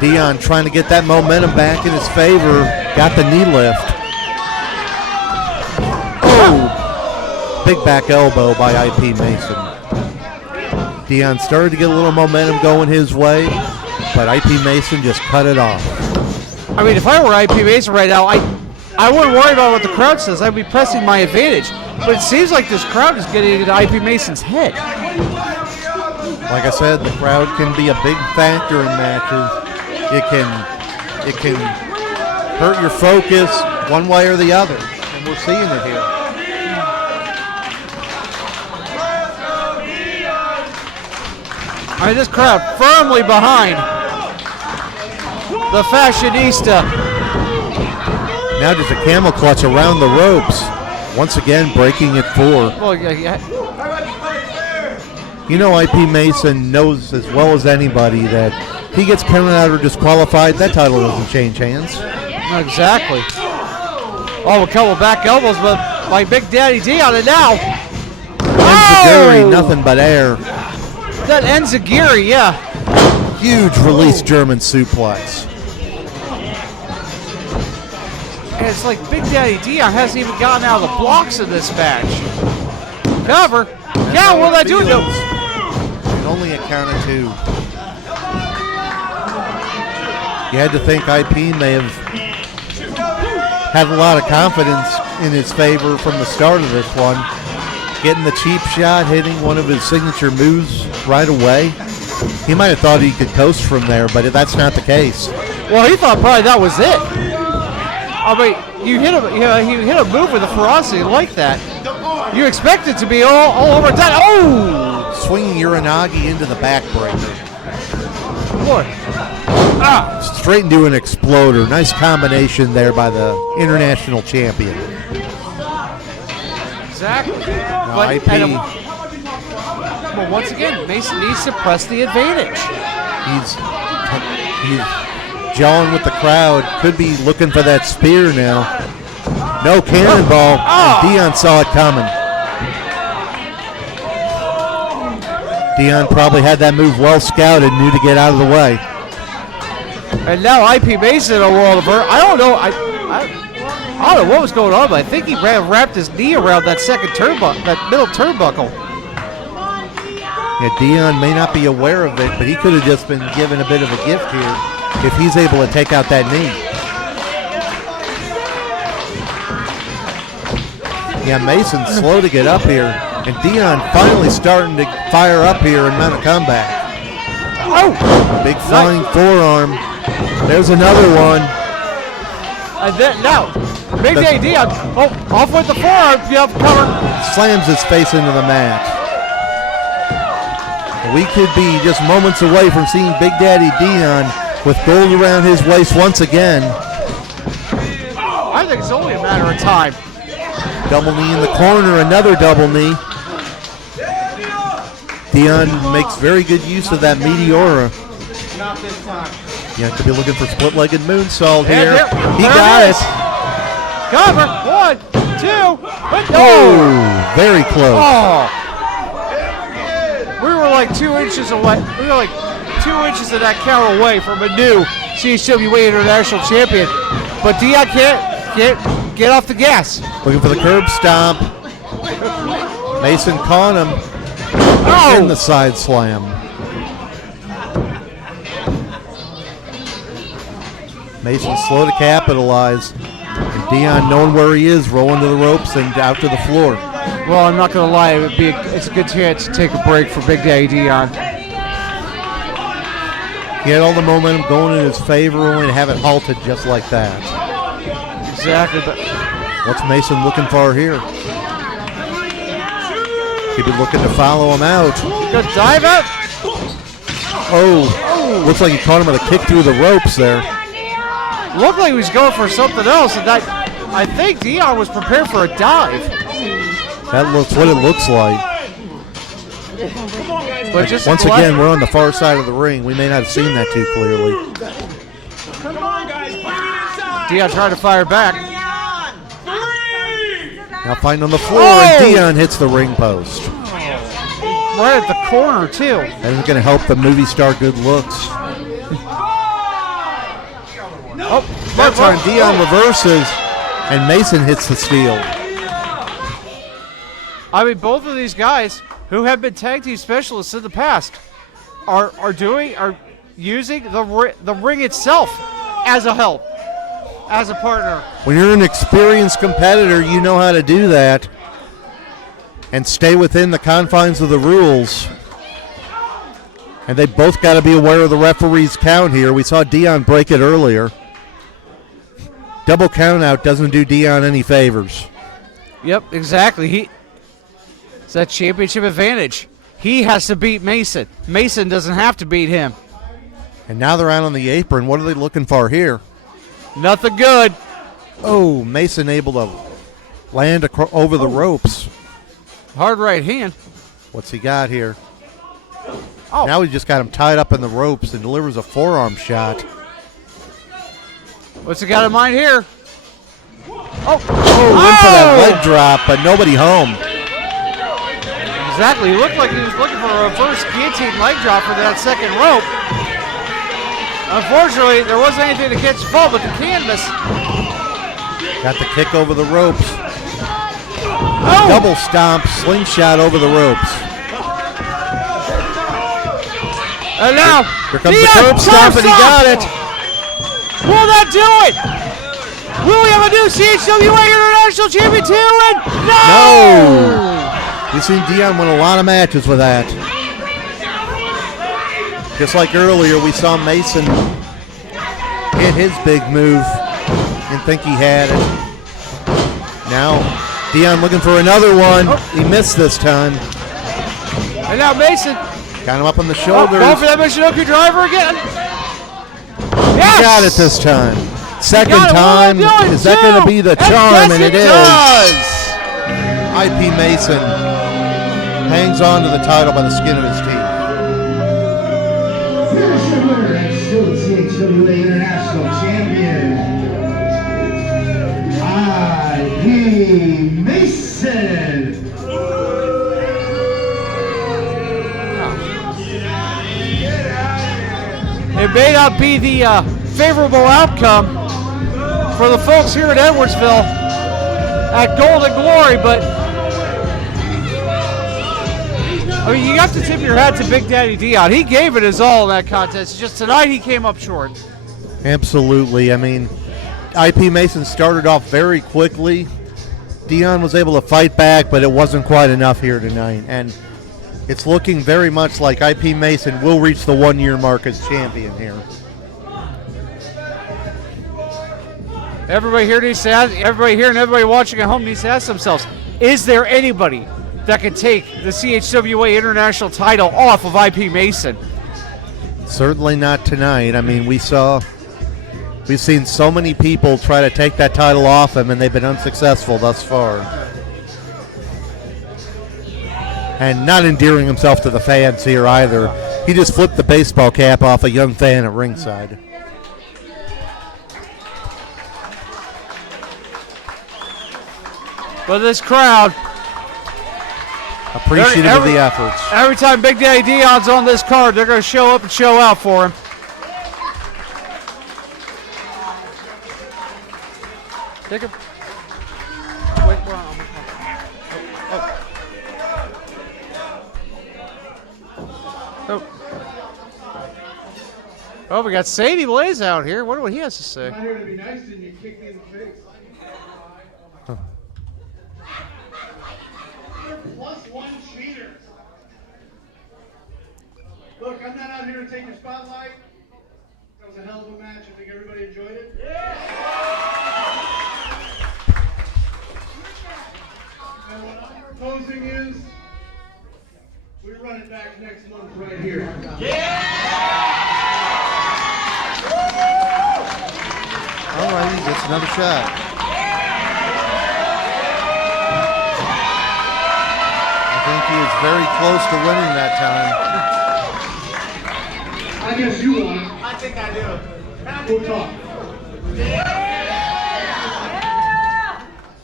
Dion trying to get that momentum back in his favor. Got the knee lift. Oh! Big back elbow by IP Mason. Dion started to get a little momentum going his way, but IP Mason just cut it off. I mean, if I were IP Mason right now, I wouldn't worry about what the crowd says. I'd be pressing my advantage. But it seems like this crowd is getting into IP Mason's head. Like I said, the crowd can be a big factor in matches. It can hurt your focus one way or the other, and we're seeing it here. All right, this crowd firmly behind the fashionista. Now just a camel clutch around the ropes. Once again, breaking at 4. Well, yeah. You know, IP Mason knows as well as anybody that if he gets counted out or disqualified, that title doesn't change hands. Exactly. Oh, a couple back elbows by Big Daddy Dion, and now. Enziguri, nothing but air. That Enziguri, yeah. Huge release German suplex. And it's like Big Daddy Dion hasn't even gotten out of the blocks in this match. Cover. Yeah, what did I do? And only a count of 2. You had to think IP may have had a lot of confidence in his favor from the start of this one. Getting the cheap shot, hitting one of his signature moves right away. He might have thought he could coast from there, but that's not the case. Well, he thought probably that was it. I mean, you hit a move with a ferocity like that. You expect it to be all over that. Oh! Swinging Uranagi into the backbreaker. Boy. Straight into an exploder. Nice combination there by the international champion. Exactly. Now, But IP. Well, once again, Mason needs to press the advantage. He's jawing with the crowd. Could be looking for that spear now. No cannonball. And Dion saw it coming. Dion probably had that move well scouted, knew to get out of the way. And now IP Mason in a world of hurt. I don't know. I don't know what was going on, but I think he wrapped his knee around that that middle turnbuckle. Yeah, Dion may not be aware of it, but he could have just been given a bit of a gift here if he's able to take out that knee. Yeah, Mason's slow to get up here, and Dion finally starting to fire up here and mount a comeback. Oh! Big flying forearm. There's another one. And then now, Big Daddy Dion, off with the forearm, cover. Slams his face into the mat. We could be just moments away from seeing Big Daddy Dion with gold around his waist once again. I think it's only a matter of time. Double knee in the corner, another double knee. Dion makes very good use of that Meteora. Not this time. Yeah, could be looking for split-legged moonsault here. And He there got it it. is. Cover. 1, 2, but no. Oh, very close. Oh. We were like 2 inches away. We were like 2 inches of that count away from a new CHWA International Champion. But Dion can't get off the gas. Looking for the curb stomp. Mason caught him in the side slam. Mason slow to capitalize. And Dion knowing where he is, rolling to the ropes and out to the floor. Well, I'm not going to lie. It's a good chance to take a break for Big Daddy Dion. He had all the momentum going in his favor, only to have it halted just like that. Exactly. But what's Mason looking for here? He'd be looking to follow him out. Good dive out. Oh, looks like he caught him with a kick through the ropes there. Looked like he was going for something else, and I think Dion was prepared for a dive. That looks what it looks like. Come on, guys. But just Once again, we're on the far side of the ring. We may not have seen that too clearly. Come on, guys. Bring it inside. Dion trying to fire back. 3. Now find on the floor, Oh! and Dion hits the ring post. Right at the corner, too. That is going to help the movie star good looks. Oh, That time Dion reverses, and Mason hits the steal. I mean, both of these guys who have been tag team specialists in the past are using the ring itself as a help, as a partner. When you're an experienced competitor, you know how to do that and stay within the confines of the rules. And they both got to be aware of the referee's count here. We saw Dion break it earlier. Double count out doesn't do Dion any favors. Yep, exactly. It's that championship advantage. He has to beat Mason. Mason doesn't have to beat him. And now they're out on the apron. What are they looking for here? Nothing good. Oh, Mason able to land over the ropes. Hard right hand. What's he got here? Oh. Now he just got him tied up in the ropes and delivers a forearm shot. What's he got in mind here? Oh, went for that leg drop, but nobody home. Exactly. He looked like he was looking for a reverse guillotine leg drop for that second rope. Unfortunately, there wasn't anything to catch the fall but the canvas. Got the kick over the ropes. Oh! Double stomp, slingshot over the ropes. And now, Here comes the Dion, curb stomp, and he got it. Will that do it? Will we have a new CHWA International Champion too? And No! We've seen Dion win a lot of matches with that. Just like earlier, we saw Mason hit his big move and think he had it. Now, Dion looking for another one. He missed this time. And now Mason. Got him up on the shoulders. Going for that Michinoku driver again. Yes! He got it this time. Second Got it. time. What am I doing? Is that going to be the And charm? yes, And it is. does. IP Mason hangs on to the title by the skin of his teeth. Finish your winner and still the CHWA International Champion, IP Mason. It may not be the favorable outcome for the folks here at Edwardsville at Golden Glory, but I mean, you have to tip your hat to Big Daddy Dion. He gave it his all in that contest. Just tonight he came up short. Absolutely. I mean, IP Mason started off very quickly. Dion was able to fight back, but it wasn't quite enough here tonight. And it's looking very much like IP Mason will reach the 1 year mark as champion here. Everybody here needs to ask, everybody here and everybody watching at home needs to ask themselves, is there anybody that can take the CHWA International title off of IP Mason? Certainly not tonight. I mean, we've seen so many people try to take that title off him, and they've been unsuccessful thus far. And not endearing himself to the fans here either. He just flipped the baseball cap off a young fan at ringside. But this crowd, Appreciative of the efforts. every time Big Daddy Dion's on this card, they're going to show up and show out for him. Take a. Wait, we're on. Oh, we got Sadie Blaze out here. What he has to say? I'm here to be nice, and you kicked me in the face. You're +1 cheater. Look, I'm not out here to take your spotlight. That was a hell of a match. I think everybody enjoyed it. And what I'm proposing is we run it back next month right here. All right, he gets another shot. I think he he is very close to winning that time. I guess you won. I think I do. We'll talk.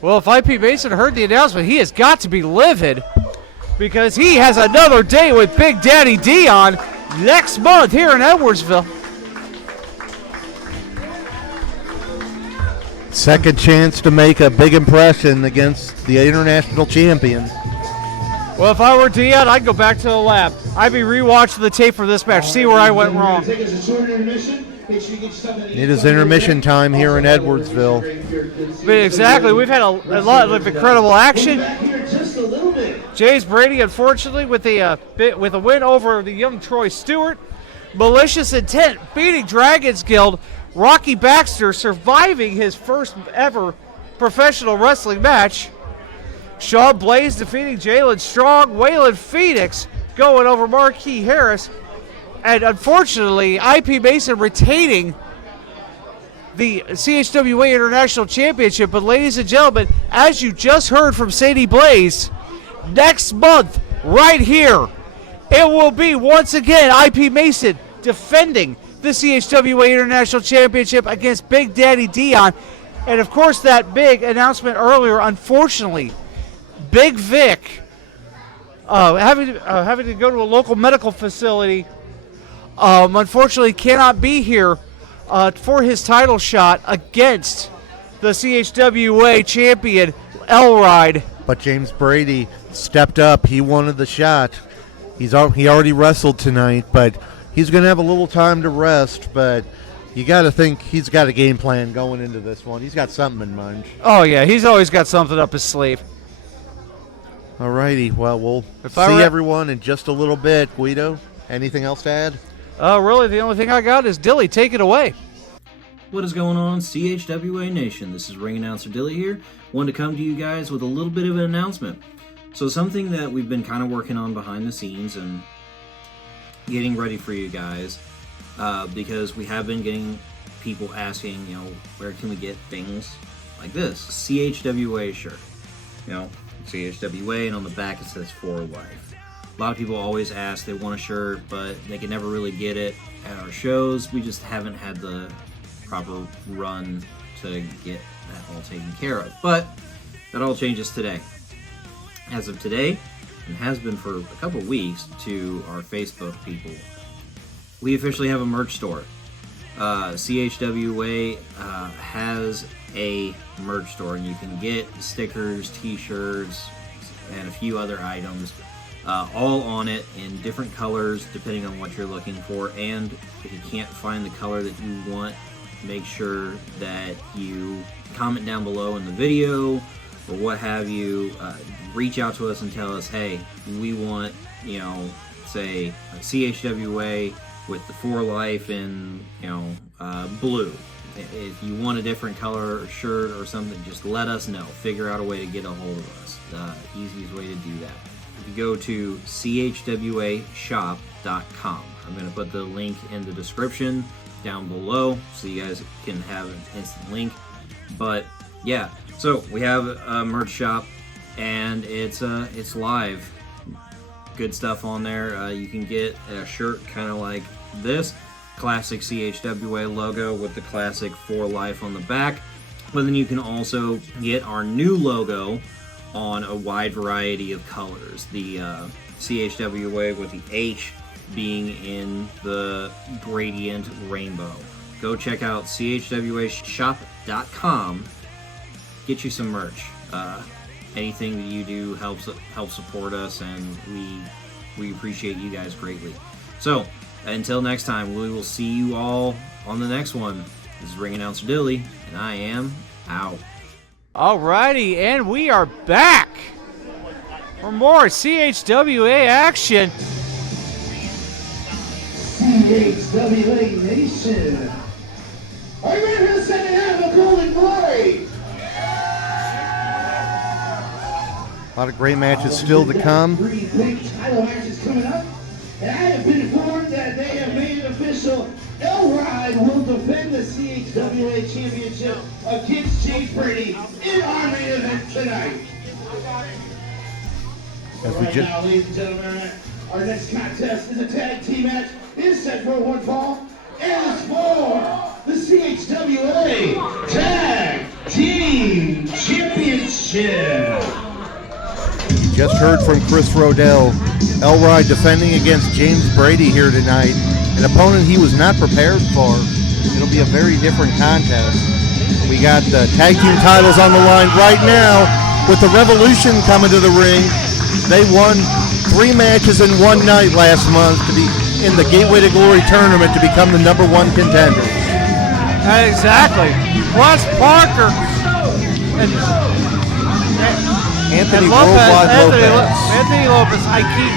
Well, if IP Mason heard the announcement, he has got to be livid because he has another date with Big Daddy Dion next month here in Edwardsville. Second chance to make a big impression against the international champion. Well, if I were Dion, I'd go back to the lab. I'd be rewatching the tape for this match, see where I went wrong. Take us a short intermission. Make sure you get something to eat. It is intermission time here in Edwardsville. But exactly, we've had a lot of incredible action. Back here just a little bit. Jay's Brady, unfortunately, with a win over the young Troy Stewart. Malicious Intent beating Dragon's Guild. Rocky Baxter surviving his first ever professional wrestling match. Shawn Blaze defeating Jalon Strong. Waylon Phoenix going over Marquis Harris. And unfortunately, IP Mason retaining the CHWA International Championship. But ladies and gentlemen, as you just heard from Sadie Blaze, next month, right here, it will be once again IP Mason defending the CHWA International Championship against Big Daddy Dion. And of course, that big announcement earlier, unfortunately, Big Vic having to go to a local medical facility, unfortunately cannot be here for his title shot against the CHWA champion, Elride. But James Brady stepped up. He wanted the shot. He already wrestled tonight, but he's going to have a little time to rest. But you got to think he's got a game plan going into this one. He's got something in mind. Oh, yeah, he's always got something up his sleeve. All righty. Well, we'll see everyone in just a little bit. Guido, anything else to add? Really, the only thing I got is Dilly, take it away. What is going on, CHWA Nation? This is ring announcer Dilly here. Wanted to come to you guys with a little bit of an announcement. So something that we've been kind of working on behind the scenes and getting ready for you guys, because we have been getting people asking, where can we get things like this? CHWA shirt. CHWA, and on the back it says For Life. A lot of people always ask, they want a shirt, but they can never really get it at our shows. We just haven't had the proper run to get that all taken care of. But that all changes today. As of today, and has been for a couple weeks to our Facebook people, we officially have a merch store. CHWA has a merch store, and you can get stickers, t-shirts, and a few other items, all on it in different colors depending on what you're looking for. And if you can't find the color that you want, make sure that you comment down below in the video or what have you. Reach out to us and tell us, hey, we want, say CHWA with the For Life in, blue. If you want a different color shirt or something, just let us know. Figure out a way to get a hold of us. The easiest way to do that. If you go to chwashop.com, I'm going to put the link in the description down below so you guys can have an instant link. But yeah, so we have a merch shop, and it's live. Good stuff on there. You can get a shirt kind of like this. Classic CHWA logo with the classic For Life on the back. But then you can also get our new logo on a wide variety of colors. The CHWA with the H being in the gradient rainbow. Go check out chwashop.com. Get you some merch. Anything that you do helps support us, and we appreciate you guys greatly. So, until next time, we will see you all on the next one. This is ring announcer Dilly, and I am out. Alrighty, and we are back for more CHWA action. CHWA Nation. Are you ready for the second half of Golden Glory? A lot of great matches still to come. 3 big title matches coming up. And I have been informed that they have made it official. Elride will defend the CHWA Championship against James Brady in our main event tonight. As we Right just now, ladies and gentlemen, our next contest is a tag team match. Is set for one fall and it's for the CHWA Tag Team Championship. just heard from Chris Rodell. Elroy defending against James Brady here tonight, an opponent he was not prepared for. It'll be a very different contest. We got the tag team titles on the line right now with the Revolution coming to the ring. They won 3 matches in one night last month to be in the Gateway to Glory tournament to become the #1 contender. Exactly. Plus Parker and Anthony Lopez. Worldwide Lopez. Anthony Lopez. I keep.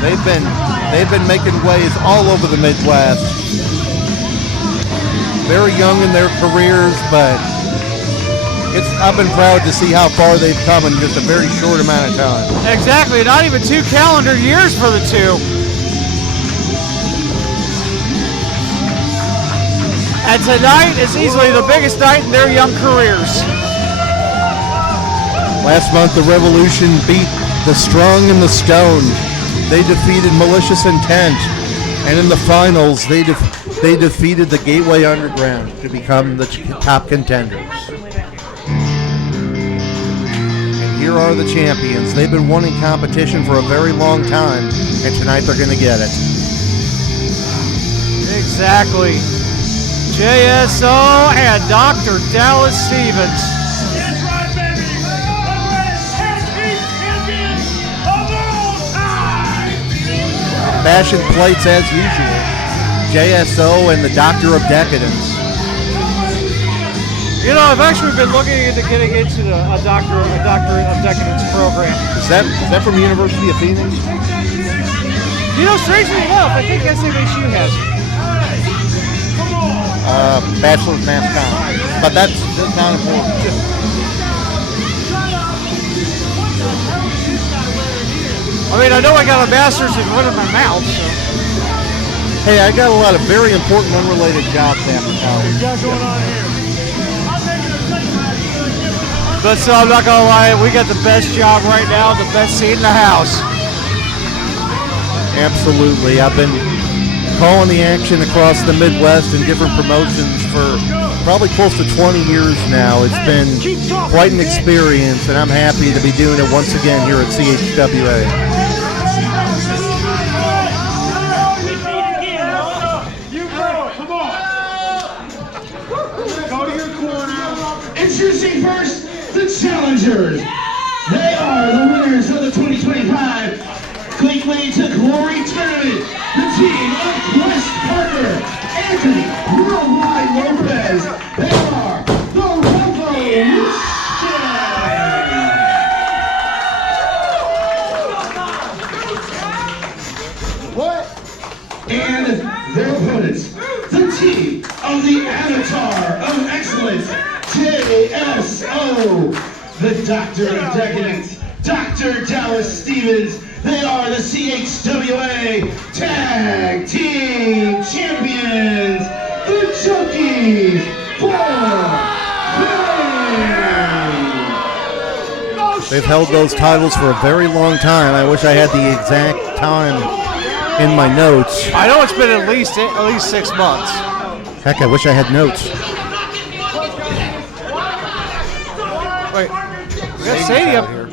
They've been making waves all over the Midwest. Very young in their careers, but I've been proud to see how far they've come in just a very short amount of time. Exactly. Not even 2 calendar years for the two. And tonight is easily the biggest night in their young careers. Last month, the Revolution beat the Strong and the Stoned. They defeated Malicious Intent, and in the finals, they defeated the Gateway Underground to become the top contenders. And here are the champions. They've been wanting competition for a very long time, and tonight they're going to get it. Exactly. JSO and Dr. Dallas Stevens. That's right, baby. Tag team champions of all time. Bashing plates as usual. JSO and the Doctor of Decadence. You know, I've actually been looking into getting into a Doctor of Decadence program. Is that from University of Phoenix? You know, strangely enough, I think SMHU has it. Bachelor's Mass Comm. But that's not important. I mean, I know I got a master's in one in my mouth, so. Hey, I got a lot of very important unrelated jobs after college. But so I'm not gonna lie, we got the best job right now, the best seat in the house. Absolutely. I've been calling the action across the Midwest in different promotions for probably close to 20 years now. It's been quite an experience, and I'm happy to be doing it once again here at CHWA. Introducing first, the challengers. They are the winners of the 2025 Gateway to Glory tournament. The team of Chris Parker, Anthony Worldwide Lopez. They are the Revolution. What? And their opponents, the team of the Avatar of Excellence, JSO, the Doctor of Decadence, Dr. Dallas Stevens. They are the CHWA Tag Team Champions, the Junkies They've held those titles for a very long time. I wish I had the exact time in my notes. I know it's been at least 6 months. Heck, I wish I had notes. Wait, we got Sadie up here.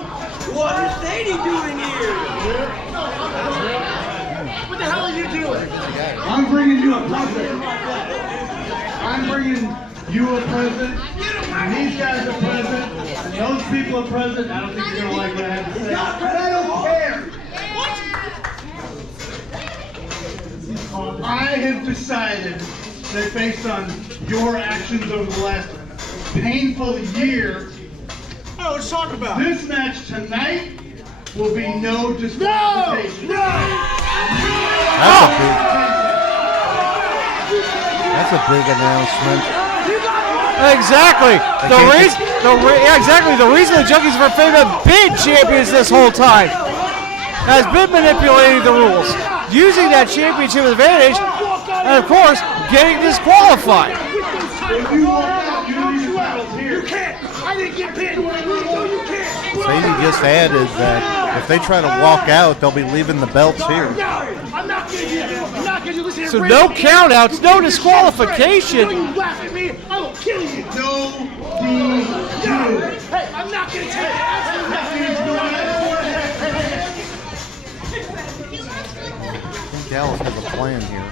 What is Sadie doing here? What the hell are you doing? I'm bringing you a present. I'm bringing you a present. And these guys are present. And those people are present. I don't think you're gonna like what I have to say. But I don't care. I have decided that based on your actions over the last painful year, Oh, let's talk about it. this match tonight will be no disqualification. That's a big announcement. Exactly. The reason the Junkies have been champions this whole time has been manipulating the rules, using that championship advantage, and of course, getting disqualified. If you walk out, you leave your titles here. You can't. I I didn't get pinned. No, you can't. Sadie just added that if they try to walk out, they'll be leaving the belts here. No, I'm not getting you. I'm not getting you. Listen, So no countouts, no disqualification. You laugh at me, I will kill you. No Hey, I'm not going to take it. I think Dallas has a plan here.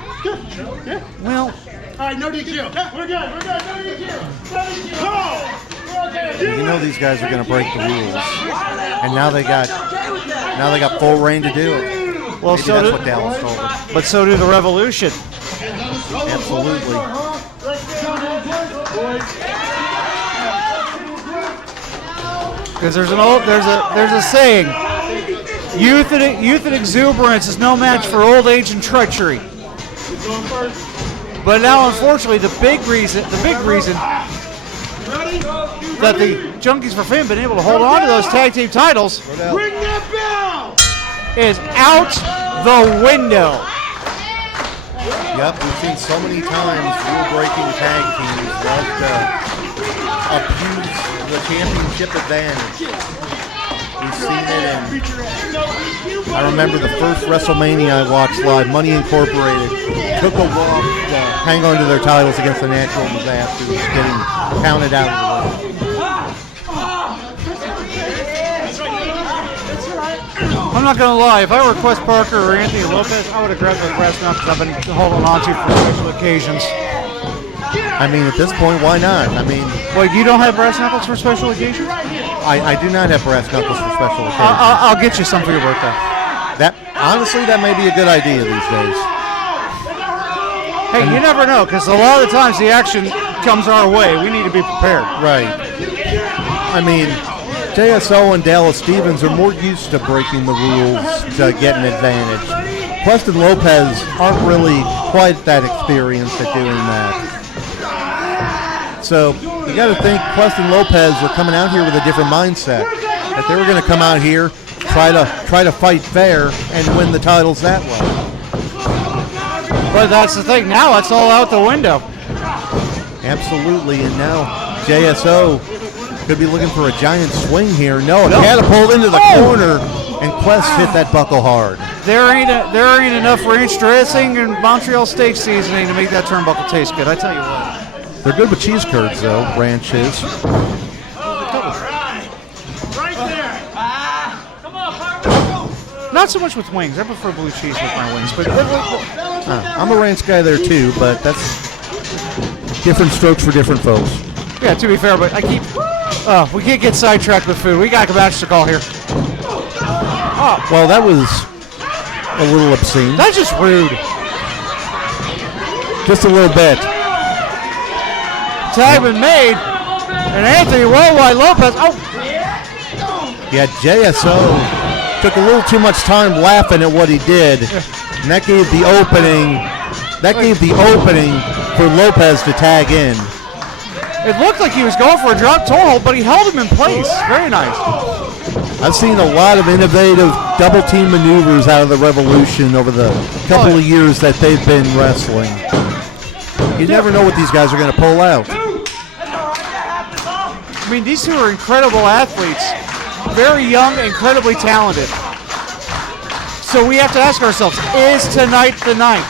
Well, All right, no DQ. We're good. No DQ. No DQ. Come on. You know these guys are going to break the rules, and now they got full reign to do it. well, Maybe so that's do, what Dallas told them. but so do the Revolution. Absolutely. Because there's a saying, youth and exuberance is no match for old age and treachery. But now, unfortunately, the big reason that the Junkies for Fame have been able to hold on to those tag team titles Ring that bell. is out the window. Yep, we've seen so many times rule-breaking tag teams love to abuse the championship advantage. We've seen it in, I remember the first WrestleMania I watched live, Money Incorporated took a walk to hang on to their titles against the Natural Disasters, getting counted out of the ring. I'm not going to lie, if I were Quest Parker or Anthony Lopez, I would have grabbed those brass knuckles I've been holding on to for special occasions. I mean, at this point, why not? I mean, Wait, you don't have brass knuckles for special occasions? I do not have brass knuckles for special occasions. I'll get you some for your birthday. That honestly, that may be a good idea these days. Hey, you never know, because a lot of the times the action comes our way. We need to be prepared. Right. I mean, JSO and Dallas Stevens are more used to breaking the rules to get an advantage. Quest and Lopez aren't really quite that experienced at doing that. So you got to think Quest and Lopez are coming out here with a different mindset. That they were going to come out here, try to fight fair and win the titles that way. But that's the thing. Now it's all out the window. Absolutely, and now JSO could be looking for a giant swing here. No, a catapult into the corner, and Quest hit that buckle hard. There ain't enough ranch dressing and Montreal steak seasoning to make that turnbuckle taste good. I tell you what. They're good with cheese curds, though. Ranch is. Right there. Come on, Parker. Not so much with wings. I prefer blue cheese with my wings, but I'm a ranch guy there too, but that's different strokes for different folks. yeah. To be fair, but I keep. We can't get sidetracked with food. We got a match to call here. Well, that was a little obscene. That's just rude. Just a little bit. Tag been made, and Anthony Worldwide Lopez. Oh, Yeah, JSO took a little too much time laughing at what he did, and that gave the opening. That gave the opening for Lopez to tag in. it looked like he was going for a drop toe hold, but he held him in place. Very nice. I've seen a lot of innovative double team maneuvers out of the Revolution over the couple of years that they've been wrestling. You never know what these guys are going to pull out. I mean, these two are incredible athletes. Very young, incredibly talented. So we have to ask ourselves, is tonight the night?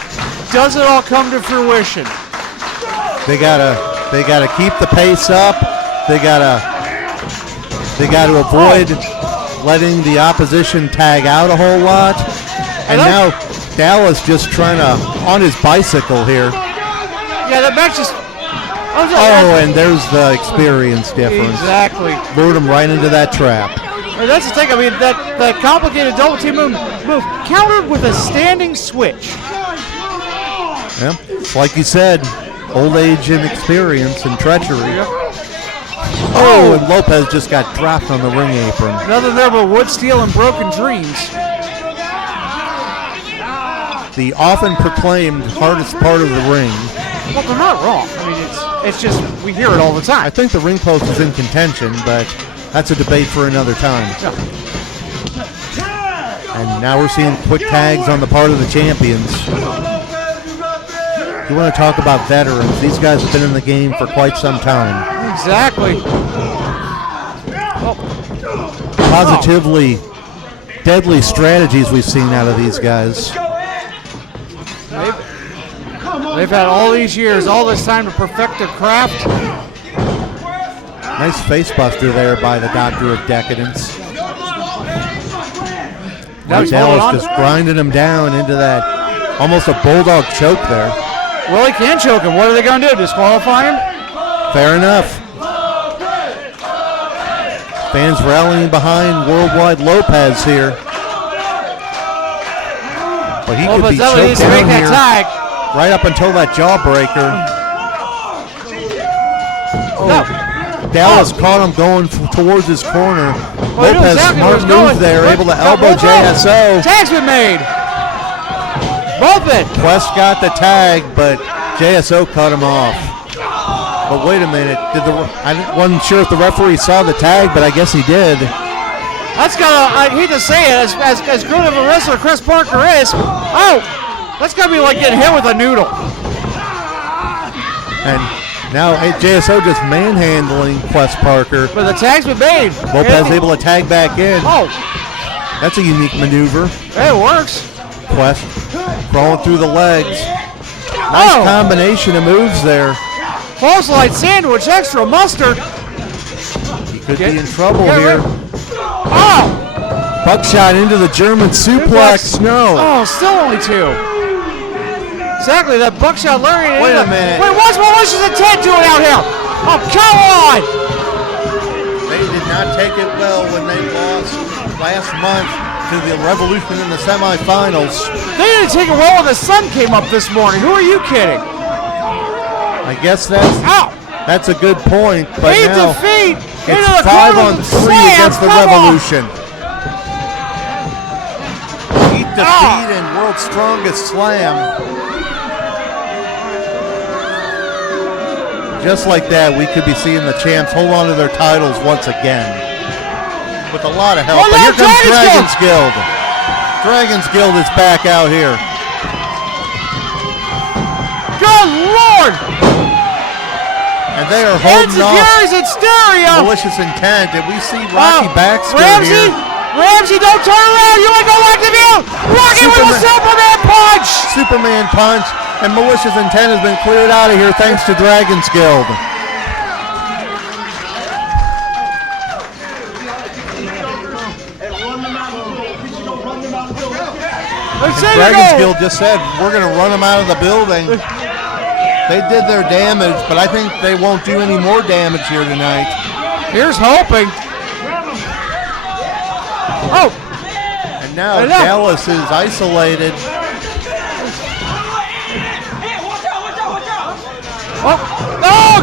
Does it all come to fruition? They gotta keep the pace up. They gotta avoid letting the opposition tag out a whole lot. And now Dallas just trying to on his bicycle here. Yeah, that match is. Oh, and there's the experience difference. Exactly. Lured him right into that trap. And that's the thing. I mean, that complicated double team move countered with a standing switch. Yeah, it's like you said, old age and experience and treachery. Oh, and Lopez just got dropped on the ring apron. Nothing there but wood, steel, and broken dreams. The often proclaimed hardest part of the ring. Well, they're not wrong. I mean, it's just we hear it all the time. I think the ring post is in contention, but that's a debate for another time. Yeah. And now we're seeing quick tags on the part of the champions. You want to talk about veterans. These guys have been in the game for quite some time. Exactly. Positively deadly strategies we've seen out of these guys. They've had all these years, all this time to perfect their craft. Nice face buster there by the Doctor of Decadence. Now Dallas just grinding him down into that almost a bulldog choke there. Well, he can choke him. What are they going to do? Disqualify him? Fair enough. Fans rallying behind Worldwide Lopez here. But he could be choked down here right up until that jawbreaker. Dallas caught him going towards his corner. Lopez, smart move there, able to elbow JSO. Tag's been made. Both it. Quest got the tag, but JSO cut him off. But wait a minute, I wasn't sure if the referee saw the tag, but I guess he did. That's gotta, I hate to say it, as good of a wrestler Chris Parker is, that's gotta be like getting hit with a noodle. And now JSO just manhandling Quest Parker. But the tag's been made. Lopez able to tag back in. That's a unique maneuver. It works. Quest crawling through the legs. Nice combination of moves there. Clothesline sandwich, extra mustard. He could be in trouble here. Buckshot into the German suplex. No. Still only 2. Exactly, that buckshot learning. Wait a minute. Wait, what's Malicious intent doing out here? Oh, come on! They did not take it well when they lost last month to the Revolution in the semifinals. They didn't take it well when the sun came up this morning. Who are you kidding? I guess that's a good point. But now defeat it's 5-on-3 against the Revolution. Heat defeat and World's Strongest Slam. Just like that, we could be seeing the champs hold on to their titles once again. With a lot of help. But here comes Dragon's Guild. Dragon's Guild is back out here. Good Lord! And they are holding off in stereo. Malicious Intent. And we see Rocky Baxter here. Ramsey, don't turn around. You ain't going back to view. Rocky with a Superman punch. Superman punch. And Malicious Intent has been cleared out of here thanks to Dragon's Guild. Dragon's Guild just said, we're going to run them out of the building. They did their damage, but I think they won't do any more damage here tonight. Here's hoping. And now Dallas is isolated.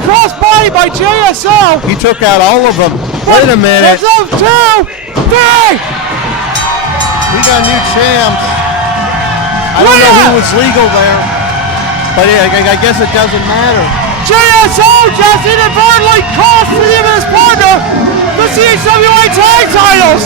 Cross body by JSO. He took out all of them. Wait a minute. 2, 3. We got new champs. I don't know who was legal there, but I guess it doesn't matter. JSO just inadvertently cost him and his partner the CHWA tag titles.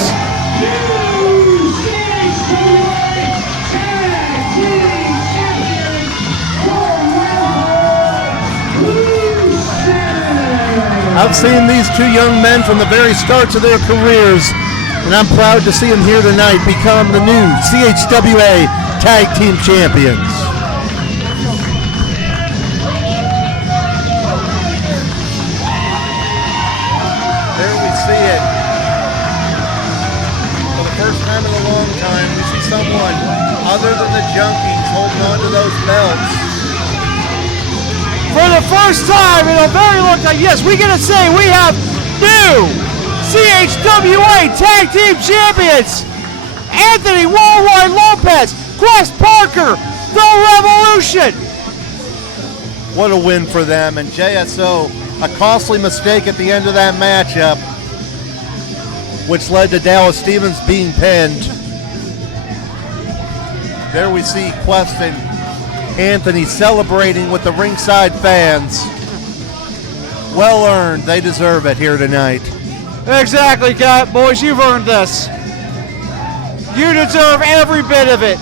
I've seen these two young men from the very starts of their careers, and I'm proud to see them here tonight become the new CHWA Tag Team Champions. There we see it. For the first time in a long time, we see someone other than the Junkies holding on to those belts. For the first time in a very long time, yes, we gotta say we have new CHWA Tag Team Champions. Anthony Worldwide Lopez, Quest Parker, The Revolution. What a win for them. And JSO, a costly mistake at the end of that matchup, which led to Dallas Stevens being pinned. There we see Quest and Anthony celebrating with the ringside fans. Well earned. They deserve it here tonight. Exactly, boys. You've earned this. You deserve every bit of it.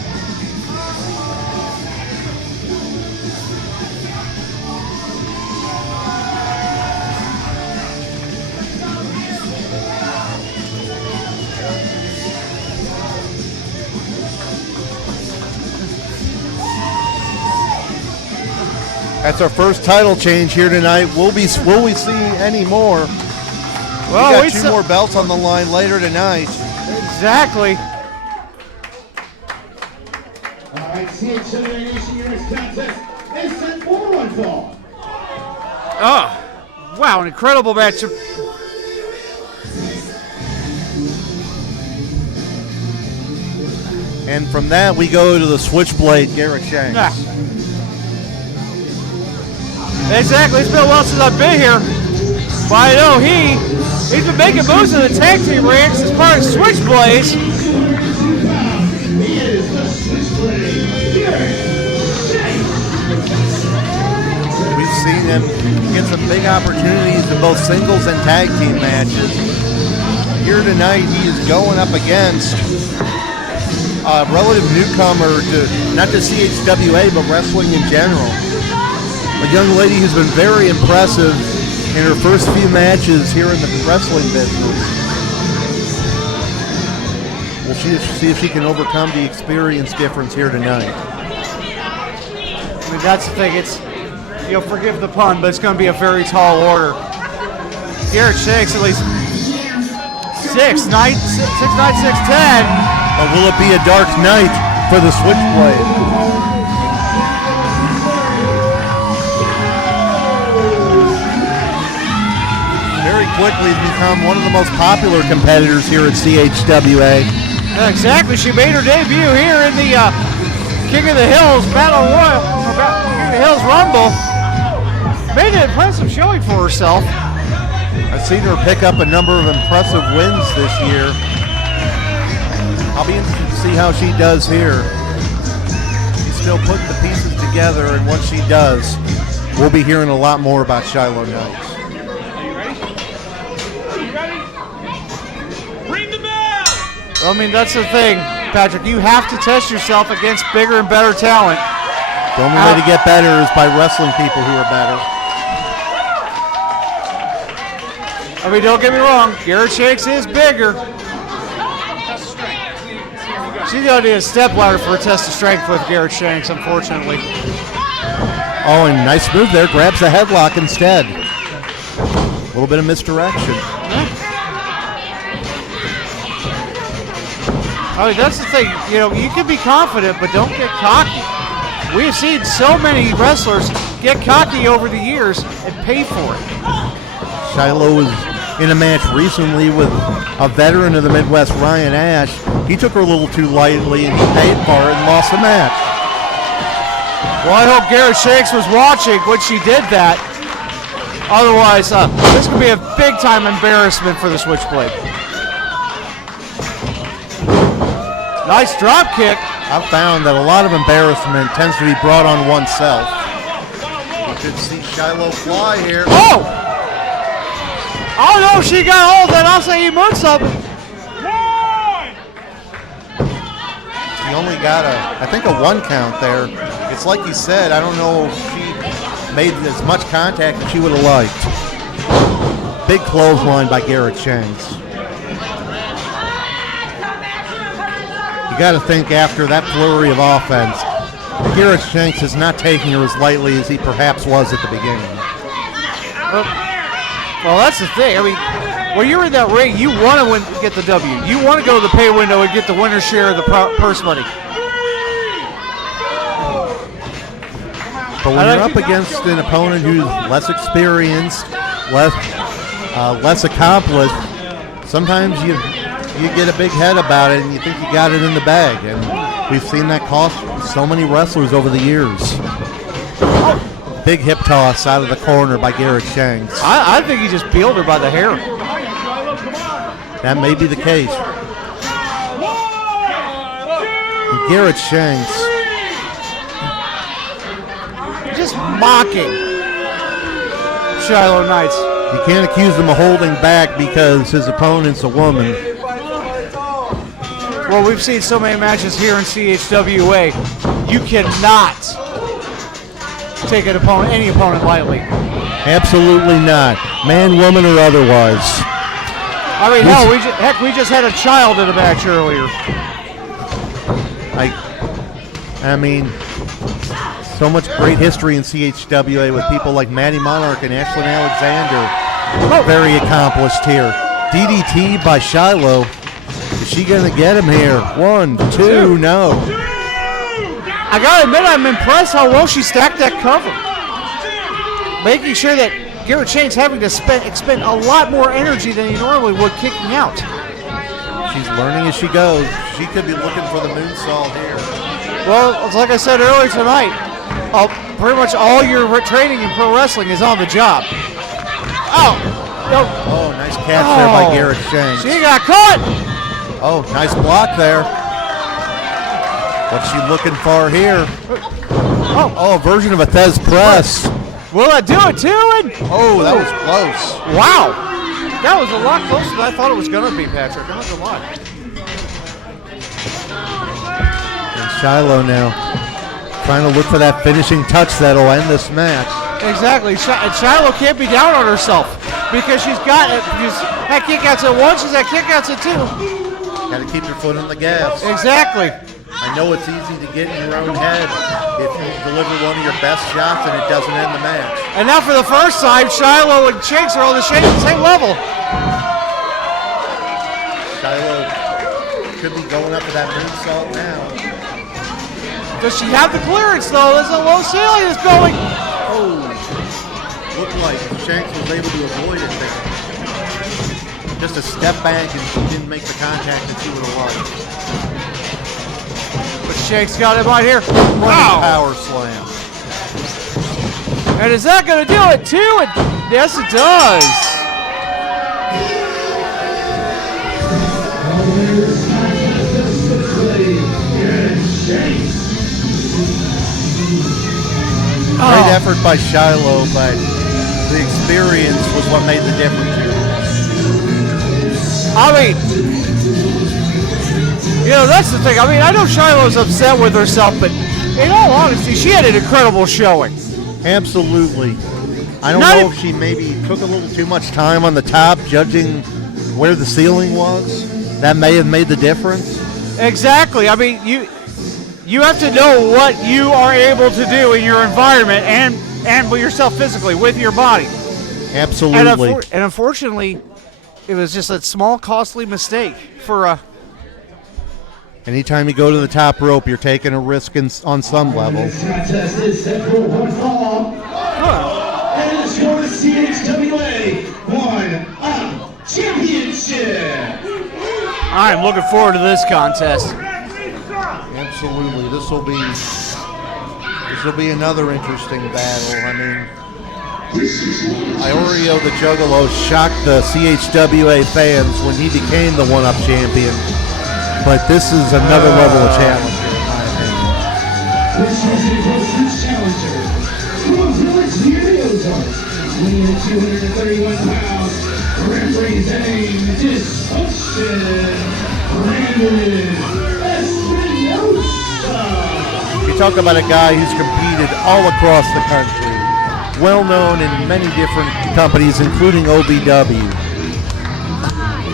That's our first title change here tonight. Will we see any more? Well, we got 2 more belts on the line later tonight. Exactly. All right, CHWA Nation Units contest is set for one fall. Oh, wow, an incredible match. And from that, we go to the Switchblade, Garrett Shanks. Nah. Exactly. It's been a while since I've been here. But I know he's been making moves in the tag team ranks as part of Switchblades. We've seen him get some big opportunities in both singles and tag team matches. Here tonight, he is going up against a relative newcomer to not just CHWA, but wrestling in general. A young lady who's been very impressive in her first few matches here in the wrestling business. We'll see if she can overcome the experience difference here tonight. I mean, that's the thing. It's, forgive the pun, but it's going to be a very tall order. Garrett Shanks at least 6'9", 6'10". But will it be a dark night for the Switchblade? Very quickly become one of the most popular competitors here at CHWA. Exactly. She made her debut here in the King of the Hills Battle Royal, or King of the Hills Rumble. Made an impressive showing for herself. I've seen her pick up a number of impressive wins this year. I'll be interested to see how she does here. She's still putting the pieces together, and once she does, we'll be hearing a lot more about Shylo Knights. I mean, that's the thing, Patrick. You have to test yourself against bigger and better talent. The only way to get better is by wrestling people who are better. I mean, don't get me wrong. Garrett Shanks is bigger. She's going to need a step ladder for a test of strength with Garrett Shanks, unfortunately. Oh, and nice move there. Grabs the headlock instead. A little bit of misdirection. I mean, that's the thing. You can be confident, but don't get cocky. We've seen so many wrestlers get cocky over the years and pay for it. Shylo was in a match recently with a veteran of the Midwest, Ryan Ash. He took her a little too lightly and he paid for it and lost the match. Well, I hope Garrett Shanks was watching when she did that. Otherwise, this could be a big-time embarrassment for the Switchblade. Nice drop kick. I've found that a lot of embarrassment tends to be brought on oneself. We could see Shylo fly here. Oh! Oh no, she got hold of that. I'll say he moonsault. He only got I think a 1 count there. It's like he said, I don't know if she made as much contact as she would have liked. Big clothesline by Garrett Shanks. You got to think after that flurry of offense, Garrett Shanks is not taking her as lightly as he perhaps was at the beginning. Well, that's the thing. I mean, when you're in that ring, you want to get the W. You want to go to the pay window and get the winner's share of the purse money. But when you're up against an opponent who's less experienced, less accomplished, sometimes you get a big head about it and you think you got it in the bag. And we've seen that cost so many wrestlers over the years. Big hip toss out of the corner by Garrett Shanks. I think he just peeled her by the hair. That may be the case. And Garrett Shanks just mocking Shylo Knights. You can't accuse him of holding back because his opponent's a woman. Well, we've seen so many matches here in CHWA. You cannot take any opponent lightly. Absolutely not. Man, woman, or otherwise. I mean, we just had a child in a match earlier. I mean, So much great history in CHWA with people like Maddie Monarch and Ashlyn Alexander. Very accomplished here. DDT by Shylo. Is she going to get him here? 1, 2, no. I got to admit, I'm impressed how well she stacked that cover. Making sure that Garrett Shanks having to expend a lot more energy than he normally would kicking out. She's learning as she goes. She could be looking for the moonsault here. Well, it's like I said earlier tonight, pretty much all your training in pro wrestling is on the job. Oh, no. Oh, nice catch there by Garrett Shanks. She got caught. Oh, nice block there. What's she looking for here? Oh, a version of a Thez press. Will that do it too? Oh, that was close. Wow. That was a lot closer than I thought it was going to be, Patrick. I'm not going to lie. And Shylo now trying to look for that finishing touch that'll end this match. Exactly. And Shylo can't be down on herself because she's got it. She's had kickouts at 1, she's had kickouts at 2. Got to keep your foot on the gas. Exactly. I know it's easy to get in your own head if you deliver one of your best shots and it doesn't end the match. And now for the first time, Shylo and Shanks are on the same level. Shylo could be going up for that moonsault now. Does she have the clearance though? There's a low ceiling is going. Oh, looked like Shanks was able to avoid it there. Just a step back and she didn't make the contact that she would have liked. But Shanks got him right here. Wow. Power slam. And is that going to do it too? Yes, it does. Great effort by Shylo, but the experience was what made the difference here. I mean, you know, that's the thing. I mean, I know Shylo's upset with herself, but in all honesty, she had an incredible showing. Absolutely. I don't know if she maybe took a little too much time on the top, judging where the ceiling was. That may have made the difference. Exactly. I mean, you have to know what you are able to do in your environment and with yourself physically, with your body. Absolutely. And unfortunately, it was just a small, costly mistake for a. Anytime you go to the top rope, you're taking a risk on some level. This contest is set for one fall. And it's your CHWA 1-Up Championship. I'm looking forward to this contest. Absolutely. This will be another interesting battle. I mean, Iorio the Juggalo shocked the CHWA fans when he became the 1-Up champion. But this is another level of challenge, in my opinion. This is the closest challenger from a village near the Ozarks, weighing in 231 pounds, representing Dysfunction, Brandon Espinosa. You talk about a guy who's competed all across the country, well known in many different companies, including OVW.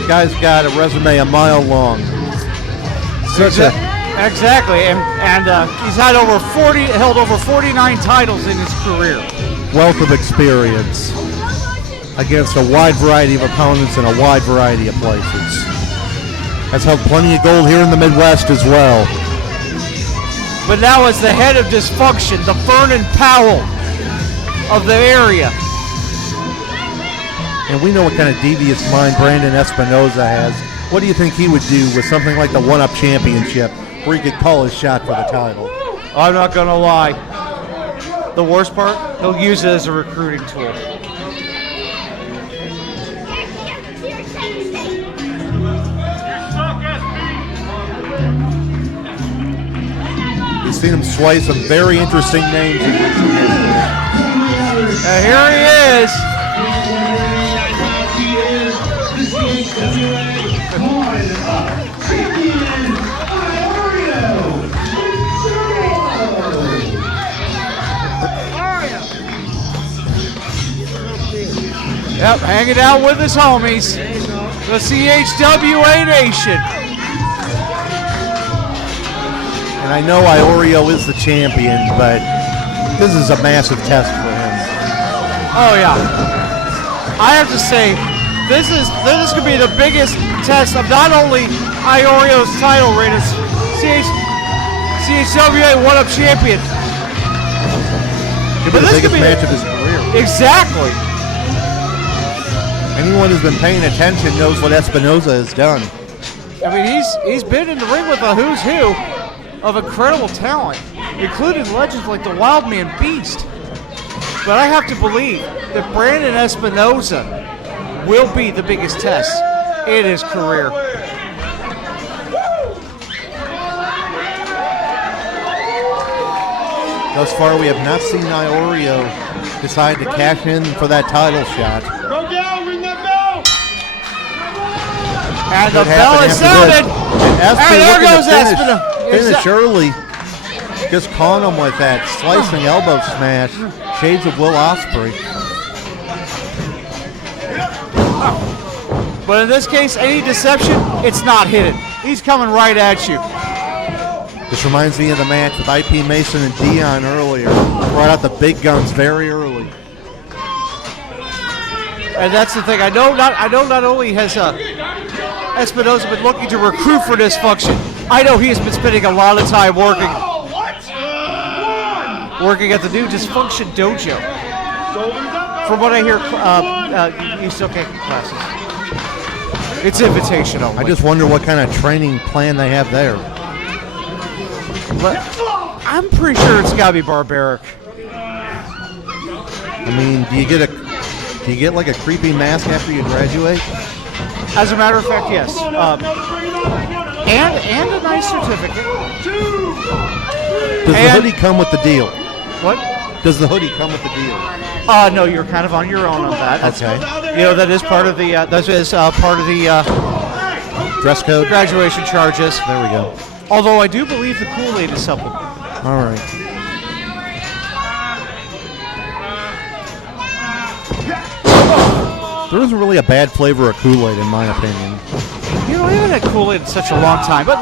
The guy's got a resume a mile long. Exactly, and he's held over 49 titles in his career. Wealth of experience against a wide variety of opponents in a wide variety of places. Has held plenty of gold here in the Midwest as well. But now as the head of Dysfunction, the Vernon Powell of the area. And we know what kind of devious mind Brandon Espinosa has. What do you think he would do with something like the 1-Up Championship where he could call his shot for the title? I'm not going to lie. The worst part, he'll use it as a recruiting tool. We've seen him sway some very interesting names in recent history. Here he is. Yep, hanging out with his homies, the CHWA Nation. And I know Iorio is the champion, but This is a massive test for him. Oh yeah. I have to say, this could be the biggest test of not only Iorio's title reign as CHWA One-Up Champion. Could be the biggest match of his career. Exactly. Anyone who's been paying attention knows what Espinosa has done. I mean, he's been in the ring with a who's who of incredible talent, including legends like the Wild Man Beast. But I have to believe that Brandon Espinosa will be the biggest test in his career. Thus far, we have not seen Iorio decide to cash in for that title shot. Go down, ring that bell! And the Could bell happen is after sounded. this. And there looking to goes Espinosa. Finish early. Just caught him with that slicing elbow smash. Shades of Will Ospreay. But in this case, any deception, it's not hidden. He's coming right at you. This reminds me of the match with IP Mason and Dion earlier. Brought out the big guns very early. And that's the thing. I know not only has Espinosa been looking to recruit for this function, I know he has been spending a lot of time working at the new Dysfunction Dojo. From what I hear, you still can't get classes. It's invitation only. I just wonder what kind of training plan they have there. But I'm pretty sure it's got to be barbaric. I mean, do you get like a creepy mask after you graduate? As a matter of fact, yes. And a nice certificate. Does the hoodie come with the deal? What? Does the hoodie come with the deal? No, you're kind of on your own on that. Okay. You know, that is part of the Dress code? graduation charges. There we go. Although I do believe the Kool-Aid is supplement. All right. There isn't really a bad flavor of Kool-Aid in my opinion. You know, I haven't had Kool-Aid in such a long time, but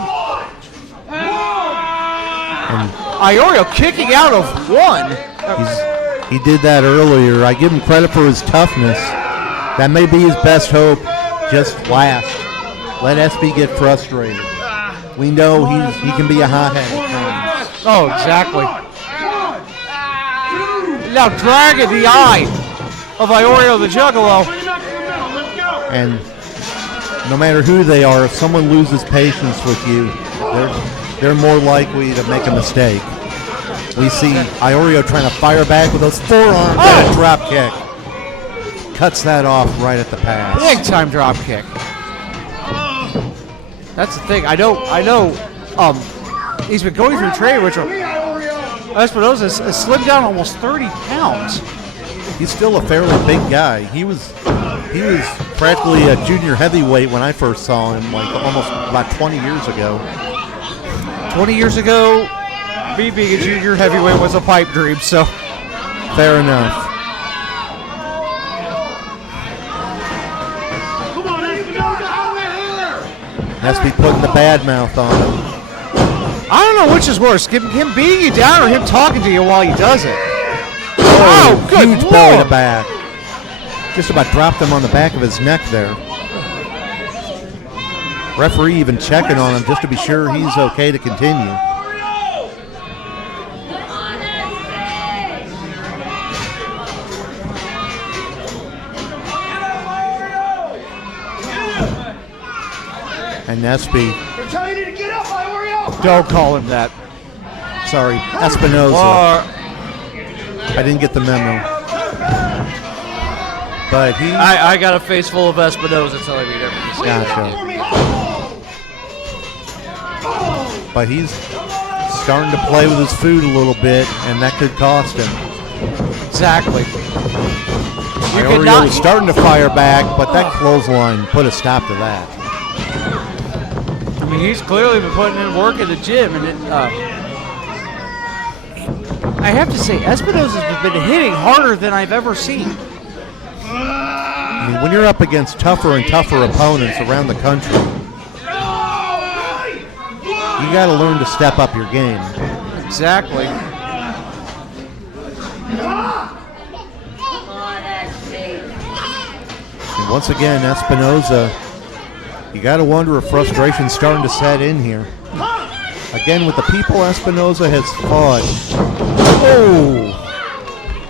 Iorio kicking out of one. He did that earlier. I give him credit for his toughness. That may be his best hope. Just last. Let SB get frustrated. We know he can be a hothead at times. Oh, exactly. Now dragging the eye of Iorio the Juggalo. And no matter who they are, if someone loses patience with you, they're more likely to make a mistake. We see Iorio trying to fire back with those forearms and a drop kick. Cuts that off right at the pass. Big time drop kick. That's the thing. I know. He's been going through training, which Espinosa has slimmed down almost 30 pounds. He's still a fairly big guy. He was practically a junior heavyweight when I first saw him, like almost about 20 years ago. 20 years ago, me being a junior heavyweight was a pipe dream, so. Fair enough. Has to be putting the bad mouth on him. I don't know which is worse, him beating you down or him talking to you while he does it. Oh, good huge Lord. belly to back. Just about dropped him on the back of his neck there. Referee even checking on him just to be sure he's okay to continue. And Espy. They're telling you to get up, Iorio! Don't call him that. Sorry, Espinosa. I didn't get the memo. But he... I got a face full of Espinosa telling me everything. Gotcha. But he's starting to play with his food a little bit, and that could cost him. Exactly. Iorio was starting to fire back, but that clothesline put a stop to that. I mean, he's clearly been putting in work at the gym, and I have to say, Espinosa's been hitting harder than I've ever seen. I mean, when you're up against tougher and tougher opponents around the country, you got to learn to step up your game. Exactly. Once again, Espinosa, you got to wonder if frustration's starting to set in here. Again, with the people Espinosa has fought. Oh!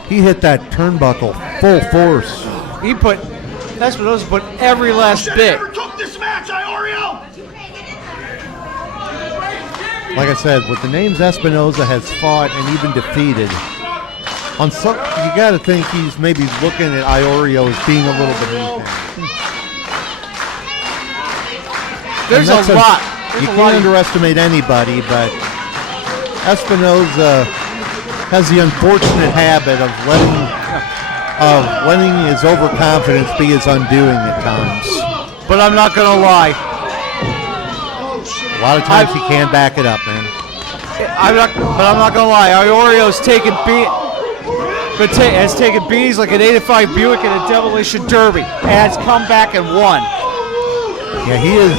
He hit that turnbuckle full force. Espinosa put every last bit. Never took this match, Iorio! Like I said, with the names Espinosa has fought and even defeated, on some, you got to think he's maybe looking at Iorio as being a little beneath him. There's a lot. You can't underestimate anybody, but Espinosa has the unfortunate habit of letting his overconfidence be his undoing at times. But I'm not going to lie. A lot of times he can back it up, man. I'm not going to lie. Iorio's has taken beatings like an 85 Buick in a demolition derby and has come back and won. Yeah, he is.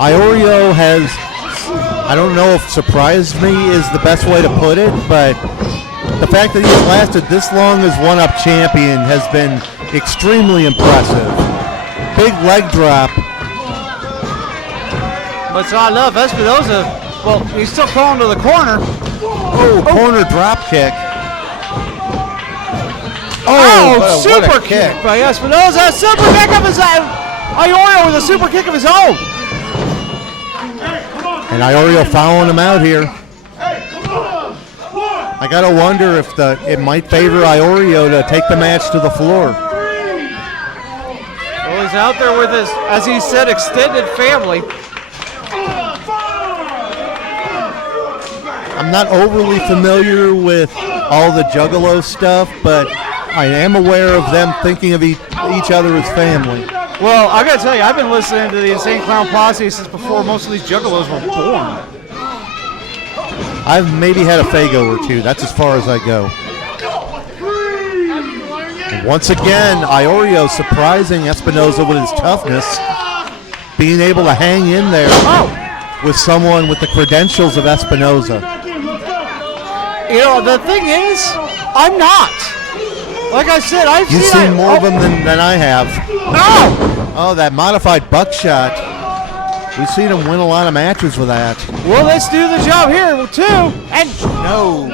Iorio has, I don't know if surprised me is the best way to put it, but the fact that he has lasted this long as one-up champion has been extremely impressive. Big leg drop. But it's not enough. Espinosa, well, he's still calling to the corner. Oh, corner drop kick. Super kick by Espinosa. Super kick of his own. Iorio with a super kick of his own. And Iorio following him out here. I got to wonder if it might favor Iorio to take the match to the floor. Well, he's out there with his, as he said, extended family. I'm not overly familiar with all the Juggalo stuff, but I am aware of them thinking of each other as family. Well, I got to tell you, I've been listening to the Insane Clown Posse since before most of these Juggalos were born. I've maybe had a Fago or two. That's as far as I go. And once again, Iorio surprising Espinosa with his toughness, being able to hang in there with someone with the credentials of Espinosa. You know, the thing is, I'm not. Like I said, You've seen more of them than I have. No! Oh, that modified buckshot. We've seen him win a lot of matches with that. Well, let's do the job here, too. And no.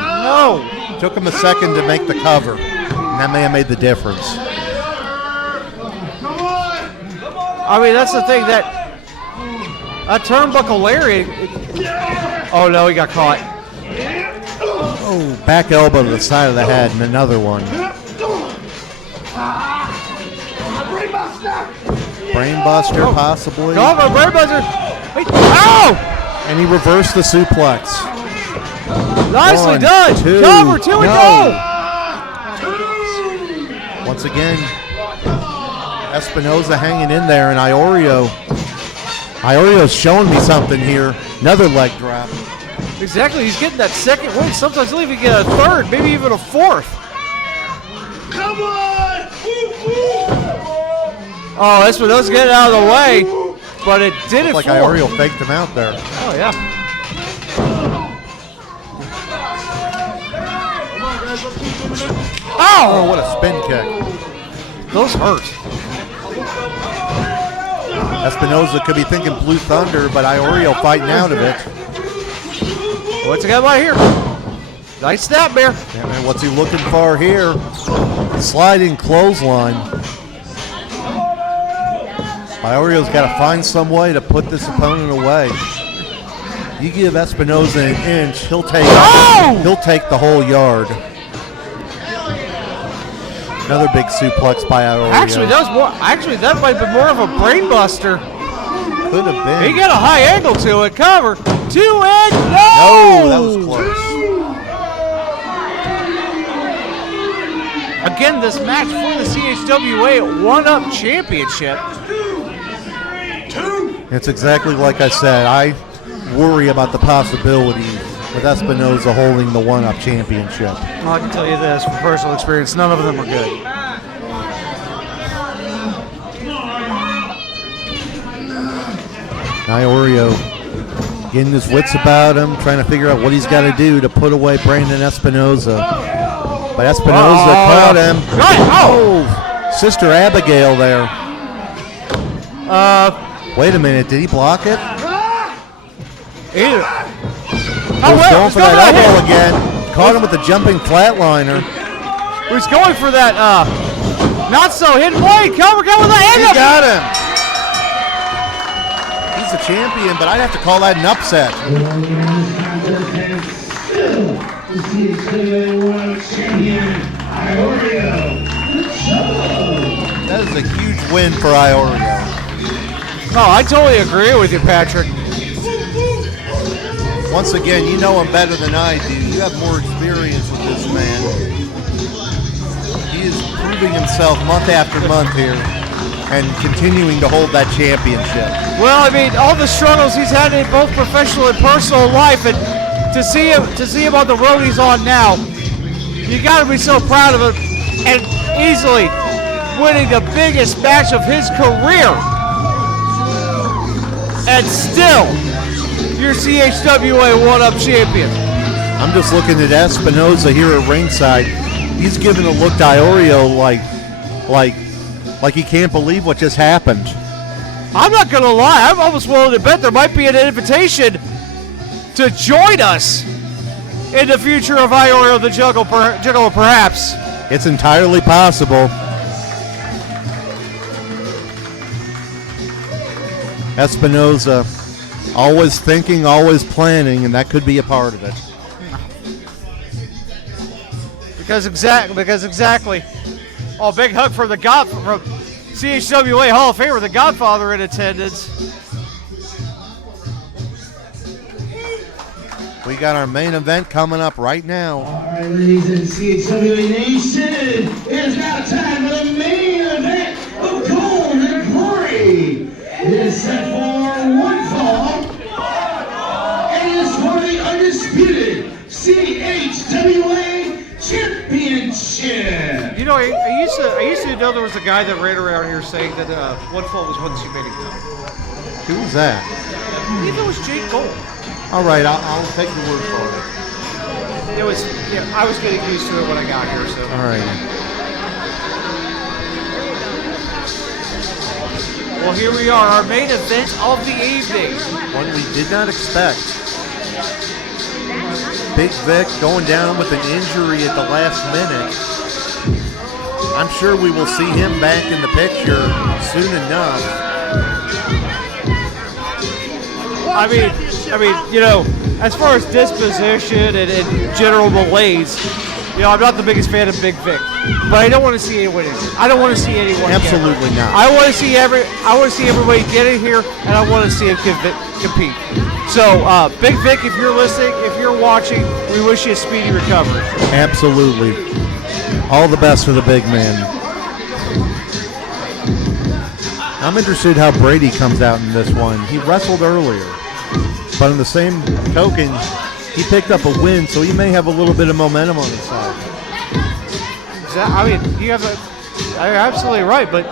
Took him a second to make the cover. And that may have made the difference. I mean, that's the thing that a turnbuckle lariat. Oh, no, he got caught. Oh, back elbow to the side of the head and another one. Brainbuster, possibly. Cover, brainbuster. Ow! And he reversed the suplex. Nicely 1, done. 2, Cover, 2 and go. Once again, Espinosa hanging in there, and Iorio's showing me something here. Another leg drop. Exactly, he's getting that second win. Sometimes he'll even get a third, maybe even a fourth. Come on! Oh, Espinosa getting out of the way, but it did it like for Iorio faked him out there. Oh, yeah. Oh, what a spin kick. Those hurt. Espinosa could be thinking Blue Thunder, but Iorio fighting out of it. What's he got right here? Nice snapmare. Yeah, man, what's he looking for here? Sliding clothesline. Iorio's got to find some way to put this opponent away. You give Espinosa an inch, he'll take the whole yard. Another big suplex by Iorio. Actually, that might have been more of a brainbuster. Could have been. He got a high angle to it. Cover. 2 and no! No, that was close. Again, this match for the CHWA one-up championship. It's exactly like I said. I worry about the possibility with Espinosa holding the one-up championship. Well, I can tell you this, from personal experience, none of them are good. Iorio getting his wits about him, trying to figure out what he's got to do to put away Brandon Espinosa. But Espinosa caught him. Sister Abigail there. Wait a minute, did he block it? Either. He's going for that elbow again. Caught him with the jumping flatliner. He's going for that not so hidden blade. Commerical with the hand He up. got him. He's the champion, but I'd have to call that an upset. The CHWA World Champion, Iorio. That is a huge win for Iorio. No, I totally agree with you, Patrick. Once again, you know him better than I do. You have more experience with this man. He is proving himself month after month here and continuing to hold that championship. Well, I mean, all the struggles he's had in both professional and personal life, and to see him on the road he's on now, you got to be so proud of him, and easily winning the biggest match of his career. And still, your CHWA 1-up champion. I'm just looking at Espinosa here at ringside. He's giving a look to Iorio like he can't believe what just happened. I'm not going to lie. I'm almost willing to bet there might be an invitation to join us in the future of Iorio the Juggalo, perhaps. It's entirely possible. Espinosa, always thinking, always planning, and that could be a part of it. Because exactly. Oh, big hug from from CHWA Hall of Famer, the Godfather, in attendance. We got our main event coming up right now. All right, ladies and CHWA Nation, it's now time for the main event of Gold and Glory. It is set for one fall. It is for the undisputed CHWA Championship. You know, I used to know there was a guy that ran around here saying that one fall was once you made it come. Who was that? I believe it was Jake Gold. All right, I'll take your word for it. It was, yeah, I was getting used to it when I got here, so. All right. Well, here we are, our main event of the evening. One we did not expect. Big Vic going down with an injury at the last minute. I'm sure we will see him back in the picture soon enough. I mean, you know, as far as disposition and general malaise, you know, I'm not the biggest fan of Big Vic, but I don't want to see anyone injured. I don't want to see anyone. Absolutely not. I want to see everybody get in here, and I want to see him compete. So, Big Vic, if you're listening, if you're watching, we wish you a speedy recovery. Absolutely. All the best for the big man. I'm interested how Brady comes out in this one. He wrestled earlier, but in the same token, he picked up a win, so he may have a little bit of momentum on his side. I mean, you're absolutely right, but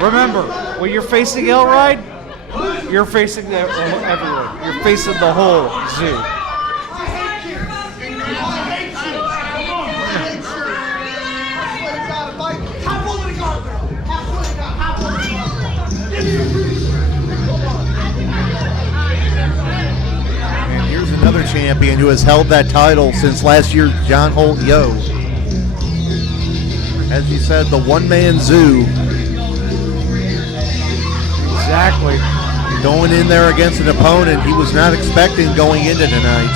remember, when you're facing Elride, you're facing everyone. You're facing the whole zoo. And here's another champion who has held that title since last year's John Holt Yo. As you said, the one-man zoo. Exactly. Going in there against an opponent he was not expecting going into tonight.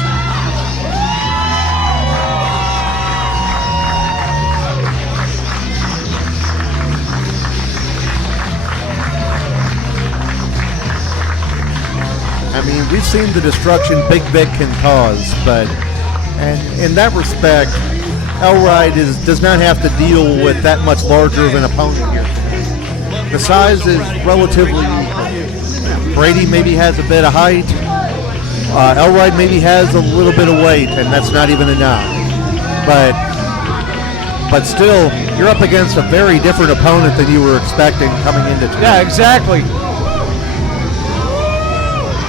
I mean, we've seen the destruction Big Vic can cause, but and in that respect, Elride does not have to deal with that much larger of an opponent here. The size is relatively equal. Brady maybe has a bit of height. Elride maybe has a little bit of weight, and that's not even enough. But still, you're up against a very different opponent than you were expecting coming into tonight. Yeah, exactly.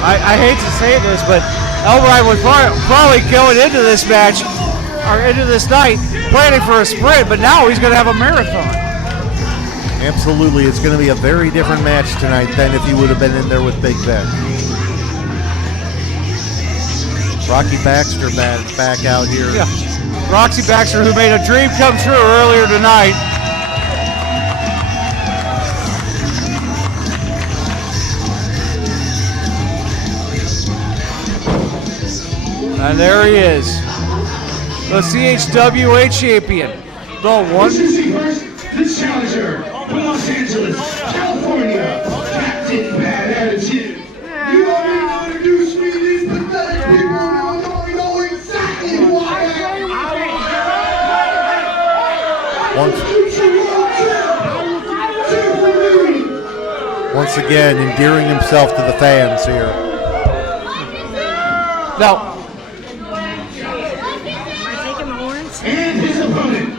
I hate to say this, but Elride was probably going into this match, or into this night, planning for a sprint, but now he's going to have a marathon. Absolutely. It's going to be a very different match tonight than if you would have been in there with Big Vic. Rocky Baxter back out here. Yeah. Roxy Baxter, who made a dream come true earlier tonight. And there he is, the CHWA champion, the one. First, the challenger from Los Angeles, California, Captain Bad Attitude. You don't need to introduce me. These pathetic people already know exactly who I am. Once again, endearing himself to the fans here. Now, And his opponent,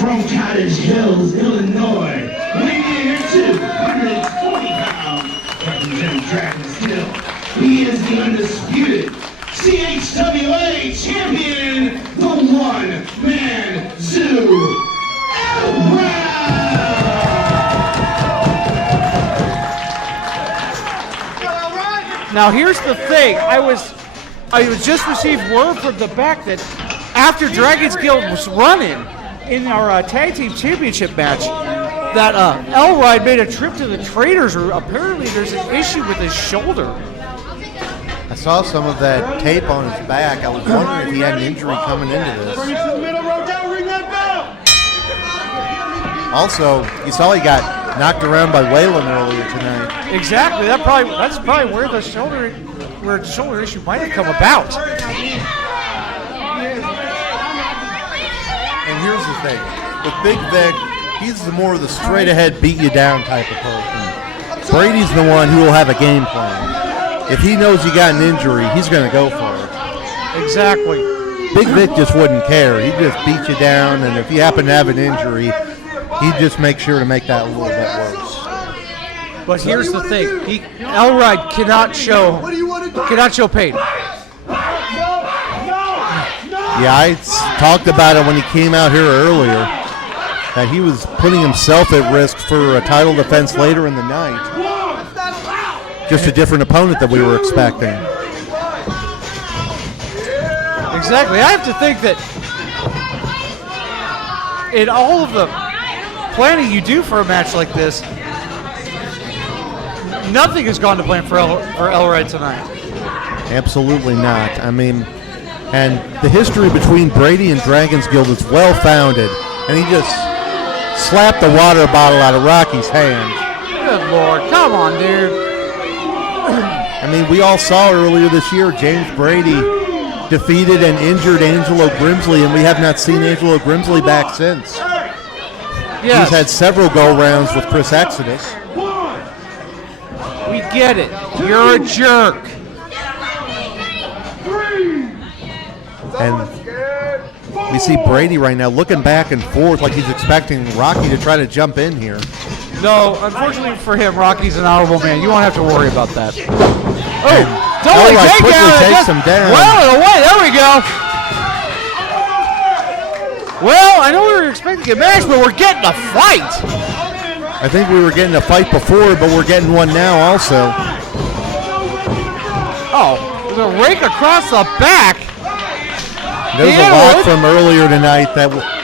from Cottage Hills, Illinois, weighing in at 240 pounds, representing Dragon Steel. He is the undisputed CHWA champion, the one-man zoo, Now here's the thing. I was just received word from the back that after Dragon's Guild was running in our tag team championship match, that Elride made a trip to the Traders. Apparently, there's an issue with his shoulder. I saw some of that tape on his back. I was wondering if he had an injury coming into this. Bring it to the middle row, down, ring that bell. Also, you saw he got knocked around by Waylon earlier tonight. Exactly. That's probably where the shoulder issue might have come about. And here's the thing. With Big Vic, he's the more of the straight-ahead, beat-you-down type of person. Brady's the one who will have a game plan. If he knows you got an injury, he's going to go for it. Exactly. Big Vic just wouldn't care. He'd just beat you down, and if you happen to have an injury, he'd just make sure to make that a little bit worse. But here's the thing: Elride cannot show pain. Yeah, I talked about it when he came out here earlier, that he was putting himself at risk for a title defense later in the night. Just a different opponent that we were expecting. Exactly. I have to think that in all of the planning you do for a match like this, nothing has gone to plan for Elride tonight. Absolutely not. I mean, and the history between Brady and Dragon's Guild is well-founded, and he just slapped the water bottle out of Rocky's hand. Good Lord. Come on, dude. I mean, we all saw earlier this year James Brady defeated and injured Angelo Grimsley, and we have not seen Angelo Grimsley back since. Yes. He's had several go-rounds with Chris Exodus. We get it. You're a jerk. And we see Brady right now looking back and forth like he's expecting Rocky to try to jump in here. No, unfortunately for him, Rocky's an honorable man. You won't have to worry about that. Oh, Elride quickly takes him down. Well, away. There we go. Well, I know we were expecting a match, but we're getting a fight. I think we were getting a fight before, but we're getting one now also. Oh, there's a rake across the back. There's a lot from earlier tonight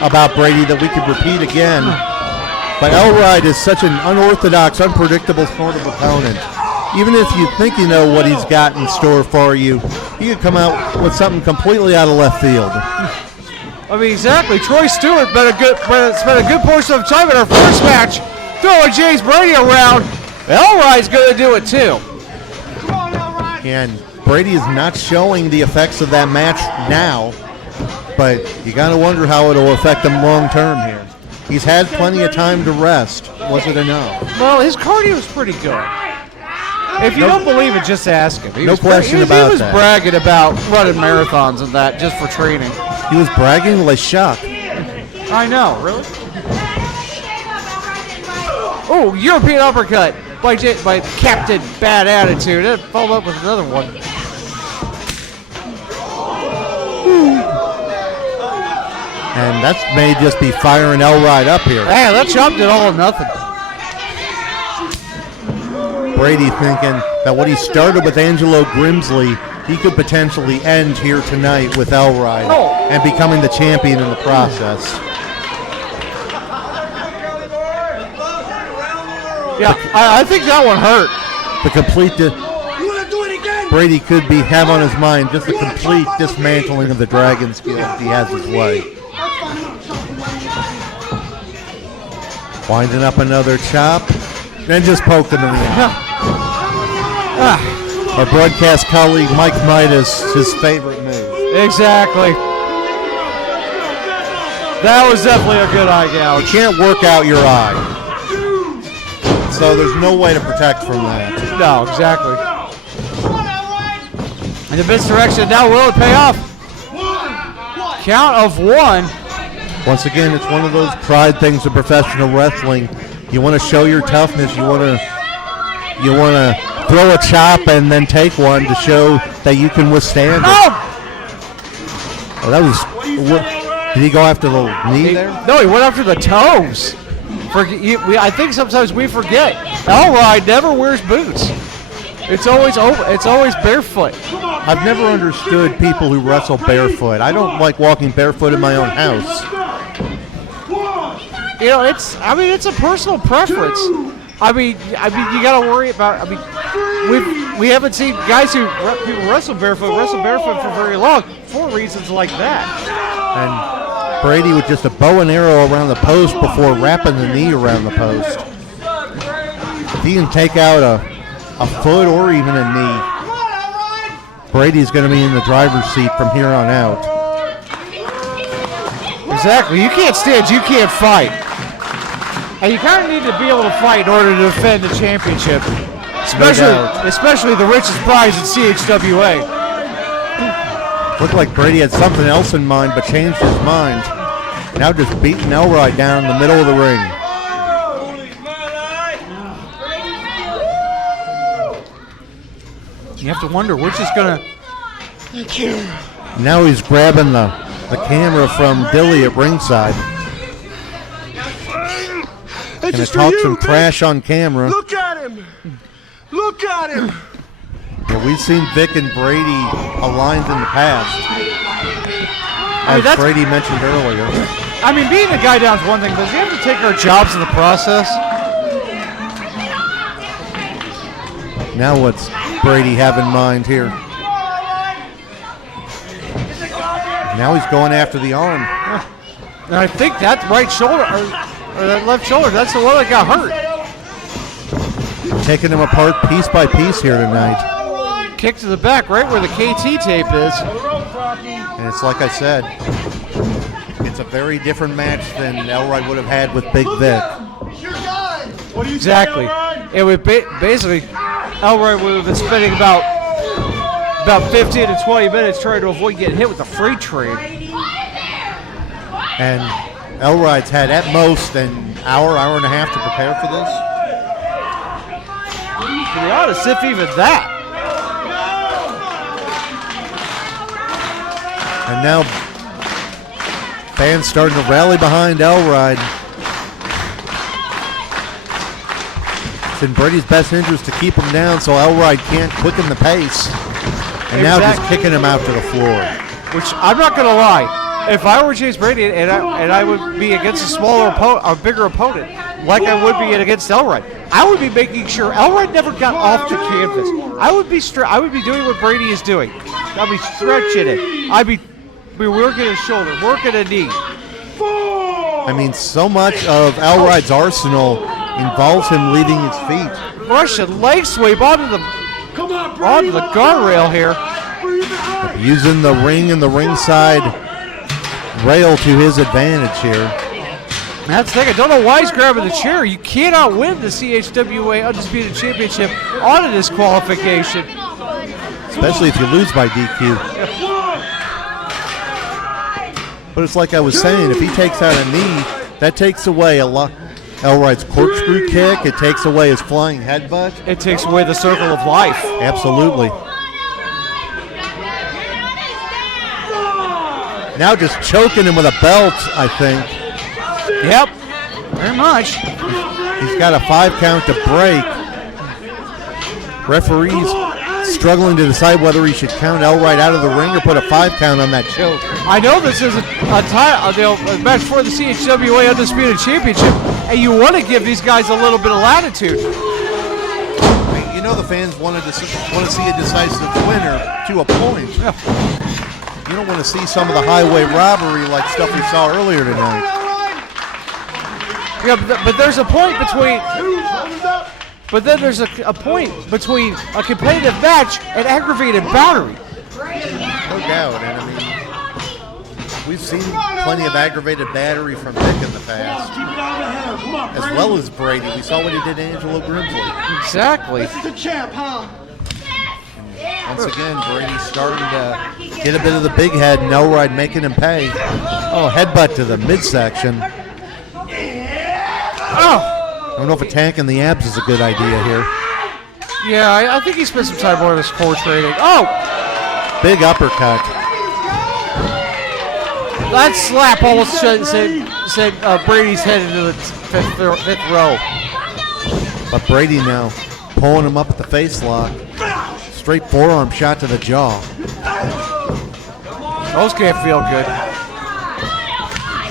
about Brady that we could repeat again. But Elride is such an unorthodox, unpredictable sort of opponent. Even if you think you know what he's got in store for you, he could come out with something completely out of left field. I mean, exactly. Troy Stewart spent a good portion of time in our first match throwing James Brady around. Elride's going to do it too. And Brady is not showing the effects of that match now, but you got to wonder how it will affect him long term here. He's had plenty of time to rest. Was it enough? Well, his cardio is pretty good. If you don't believe it, just ask him. No question about that. He was bragging about running marathons and that just for training. He was bragging like shock. I know, really? Oh, European uppercut by Captain Bad Attitude. It followed up with another one. And that may just be firing Elride up here. Hey, that chop did all or nothing. Brady thinking that what he started with Angelo Grimsley, he could potentially end here tonight with Elride and becoming the champion in the process. Yeah, I think that one hurt. The complete Brady could have on his mind just the complete dismantling of the Dragon skill if he has his way. Winding up another chop, and just poked him in the eye. Our broadcast colleague Mike Midas, his favorite move. Exactly. That was definitely a good eye gouge. You can't work out your eye. So there's no way to protect from that. No, exactly. In the misdirection, now will it pay off? Count of 1. Once again, it's one of those pride things of professional wrestling. You want to show your toughness. You want to throw a chop and then take one to show that you can withstand it. Oh, that was. Did he go after the knee there? No, he went after the toes. I think sometimes we forget. Elride never wears boots. It's always barefoot. I've never understood people who wrestle barefoot. I don't like walking barefoot in my own house. You know, it's a personal preference. I mean, you got to worry about. We haven't seen guys who people wrestle barefoot for very long for reasons like that. And Brady with just a bow and arrow around the post before wrapping the knee around the post. If he can take out a foot or even a knee, Brady's going to be in the driver's seat from here on out. Exactly. You can't stand, you can't fight. And you kind of need to be able to fight in order to defend the championship. Especially the richest prize in CHWA. Looked like Brady had something else in mind, but changed his mind. Now just beating Elride down in the middle of the ring. You have to wonder which is going to... Now he's grabbing the camera from Billy at ringside. Gonna talk some trash on camera. Look at him! Look at him! Yeah, we've seen Vic and Brady aligned in the past. As Brady mentioned earlier. I mean, being a guy down is one thing, but does he have to take our jobs in the process? Now what's Brady have in mind here? Now he's going after the arm. And I think that right shoulder, or that left shoulder, that's the one that got hurt. Taking him apart piece by piece here tonight. Kick to the back, right where the KT tape is. And it's like I said, it's a very different match than Elride would have had with Big Vic. Exactly. It would basically, Elride would have been spending about 15 to 20 minutes trying to avoid getting hit with the freight train. And Elride's had at most an hour and a half to prepare for this. To be honest, if even that. And now fans starting to rally behind Elride. It's in Brady's best interest to keep him down so Elride can't quicken the pace. And now just kicking him out to the floor. Which, I'm not going to lie, if I were Chase Brady and I would be against a bigger opponent, like I would be against Elride, I would be making sure Elride never got off the canvas. I would be doing what Brady is doing. I'd be stretching it. I'd be working his shoulder, working a knee. I mean, so much of Elride's arsenal involves him leaving his feet. Russian leg sweep onto the guardrail here. Using the ring and the ringside rail to his advantage here. That's the thing. I don't know why he's grabbing the chair. You cannot win the CHWA Undisputed Championship on a disqualification. Especially if you lose by DQ. But it's like I was saying, if he takes out a knee, that takes away a lot. Elride's corkscrew kick, it takes away his flying headbutt. It takes away the circle of life. Now just choking him with a belt, I think. Yep, very much. He's got a 5 count to break. Referee's struggling to decide whether he should count outright out of the ring or put a 5 count on that choke. I know this is a match for the CHWA Undisputed Championship, and you want to give these guys a little bit of latitude. You know the fans want to see a decisive winner to a point. Yeah. You don't want to see some of the highway robbery like stuff we saw earlier tonight. Yeah, but there's a point between. But then there's a point between a competitive match and aggravated battery. No doubt, and I mean, we've seen plenty of aggravated battery from Vic in the past, as well as Brady. We saw what he did to Angelo Grimsley. Exactly. This is the champ, huh? Once again, Brady's starting to get a bit of the big head, and Elride making him pay. Oh, headbutt to the midsection. Oh! I don't know if attacking the abs is a good idea here. Yeah, I think he spent some time more on his core training. Oh! Big uppercut. That slap almost sent Brady's head into the fifth row. But Brady now pulling him up at the face lock. Straight forearm shot to the jaw. Those can't feel good.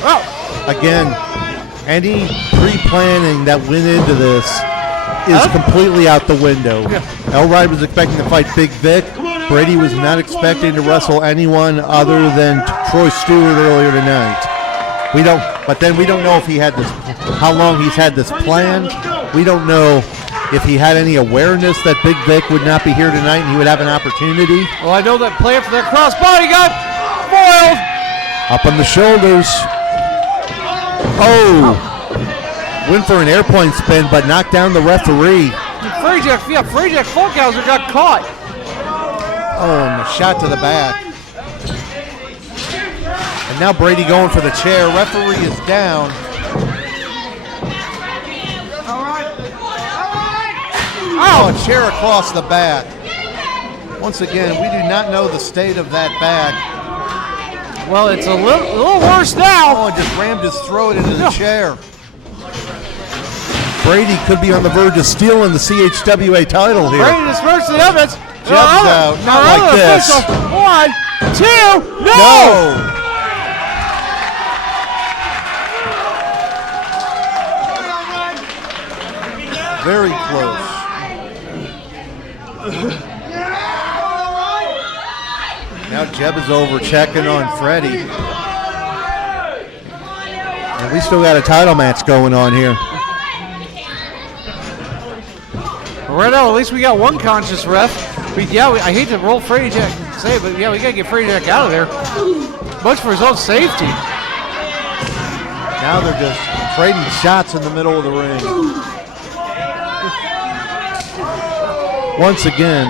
Oh! Again, any pre-planning that went into this is completely out the window. Yeah. Elride was expecting to fight Big Vic. Brady was not expecting to wrestle anyone other than Troy Stewart earlier tonight. But then we don't know if he had this, how long he's had this planned. We don't know if he had any awareness that Big Vic would not be here tonight and he would have an opportunity. Well, I know that plan for that crossbody got foiled. Up on the shoulders. Oh! Went for an airplane spin, but knocked down the referee. Freejack Funkhauser got caught. Oh, and the shot to the back. And now Brady going for the chair. Referee is down. Oh, a chair across the back. Once again, we do not know the state of that back. Well, it's a little worse now. Oh, and just rammed his throat into the chair. Brady could be on the verge of stealing the CHWA title here. Brady dispersed the evidence. Jeb's out. Not like this. 1, 2, no! Very close. Now Jeb is over checking on Freddie. And we still got a title match going on here. Right now, at least we got one conscious ref. I hate to roll Freddie Jack, but yeah, we got to get Freddie Jack out of there. Much for his own safety. Now they're just trading shots in the middle of the ring. Once again,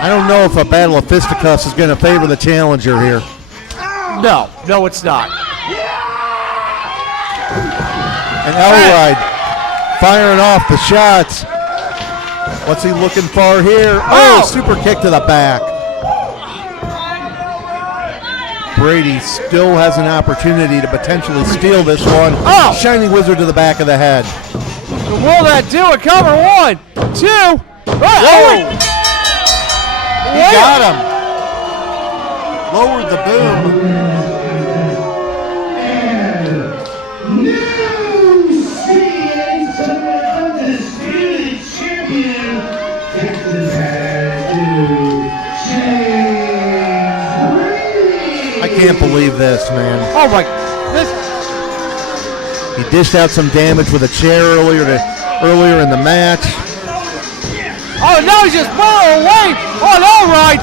I don't know if a battle of fisticuffs is going to favor the challenger here. No, it's not. And Elride firing off the shots. What's he looking for here? Oh, super kick to the back. Brady still has an opportunity to potentially steal this one. Oh! Shining Wizard to the back of the head. Will that do it? Cover 1, 2. Whoa! He got him. Lowered the boom. New Undisputed Champion, Texas I can't believe this, man. Oh my! He dished out some damage with a chair earlier in the match. Oh, now he's just blown away on Elride.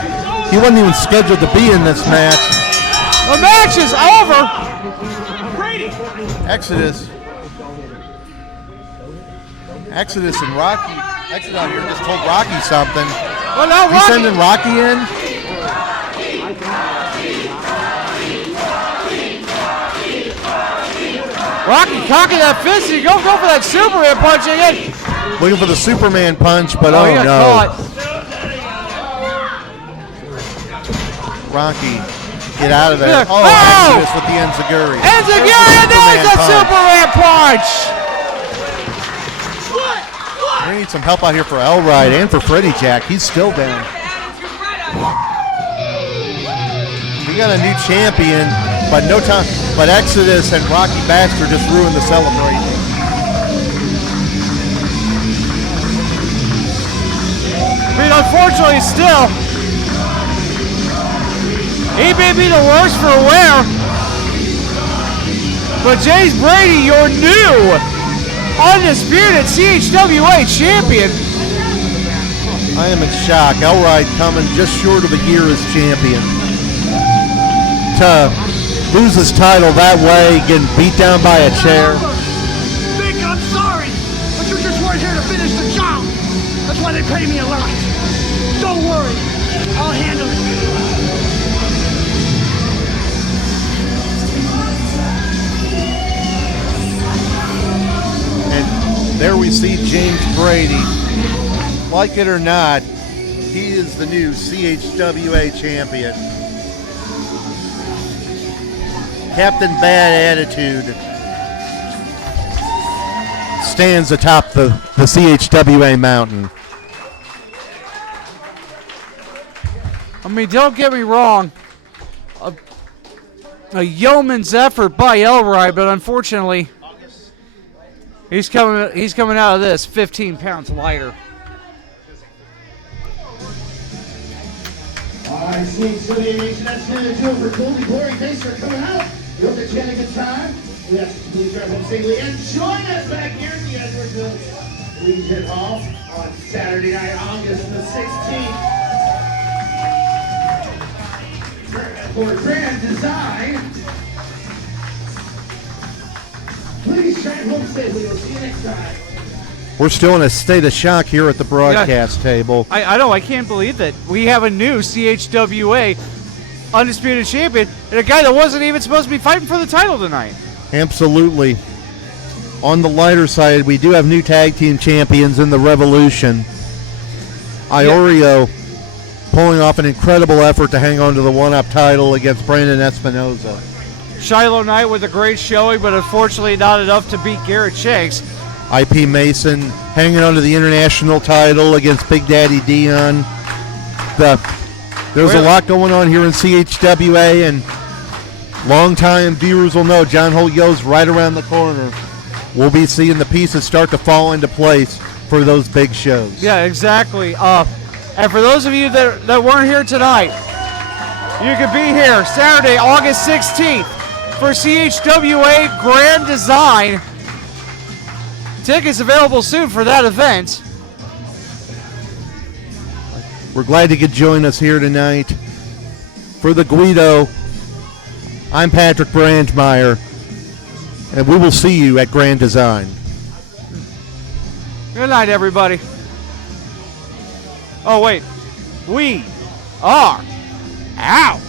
He wasn't even scheduled to be in this match. The match is over. Exodus and Rocky. Exodus out here just told Rocky something. Well, now He's sending Rocky in. Rocky cocking that fist. He go for that Superman punch again. Looking for the Superman punch, but he oh got no. caught. Rocky Get out of there. Oh, Exodus with the Enziguri. Enziguri, and there's a Superman punch. We need some help out here for Elride and for Freddie Jack. He's still down. We got a new champion, but no time. But Exodus and Rocky Baxter just ruined the celebration. I mean, unfortunately, still, he may be the worst for wear, but James Brady, your new undisputed CHWA champion. I am in shock. Elride coming just short of a year as champion. To lose his title that way, getting beat down by a chair. Vic, I'm sorry, but you just weren't here to finish the job. That's why they pay me a lot. Don't worry, I'll handle it. And there we see James Brady. Like it or not, he is the new CHWA champion. Captain Bad Attitude stands atop the CHWA mountain. I mean, don't get me wrong. A yeoman's effort by Elride, but unfortunately, he's coming out of this 15 pounds lighter. All right, CHWA Nation, that's going to do it for Golden Glory. Thanks for coming out. You hope that you had a good time. We ask you to please drive home safely and join us back here at the Edwardsville Legion Hall on Saturday night, August the 16th. For Grand Design. Please drive home safely. We'll see you next time. We're still in a state of shock here at the broadcast table. I know, I can't believe that we have a new CHWA undisputed champion and a guy that wasn't even supposed to be fighting for the title tonight. Absolutely. On the lighter side, we do have new tag team champions in the Revolution. Iorio pulling off an incredible effort to hang on to the one-up title against Brandon Espinosa. Shylo Knight with a great showing, but unfortunately not enough to beat Garrett Shanks. IP Mason hanging on to the international title against Big Daddy Dion. There's a lot going on here in CHWA, and long-time viewers will know John Holyo's right around the corner. We'll be seeing the pieces start to fall into place for those big shows. Yeah, exactly. And for those of you that weren't here tonight, you can be here Saturday, August 16th for CHWA Grand Design. Tickets available soon for that event. We're glad you could join us here tonight. For the Guido, I'm Patrick Brandmeier, and we will see you at Grand Design. Good night, everybody. Oh, wait. We are out.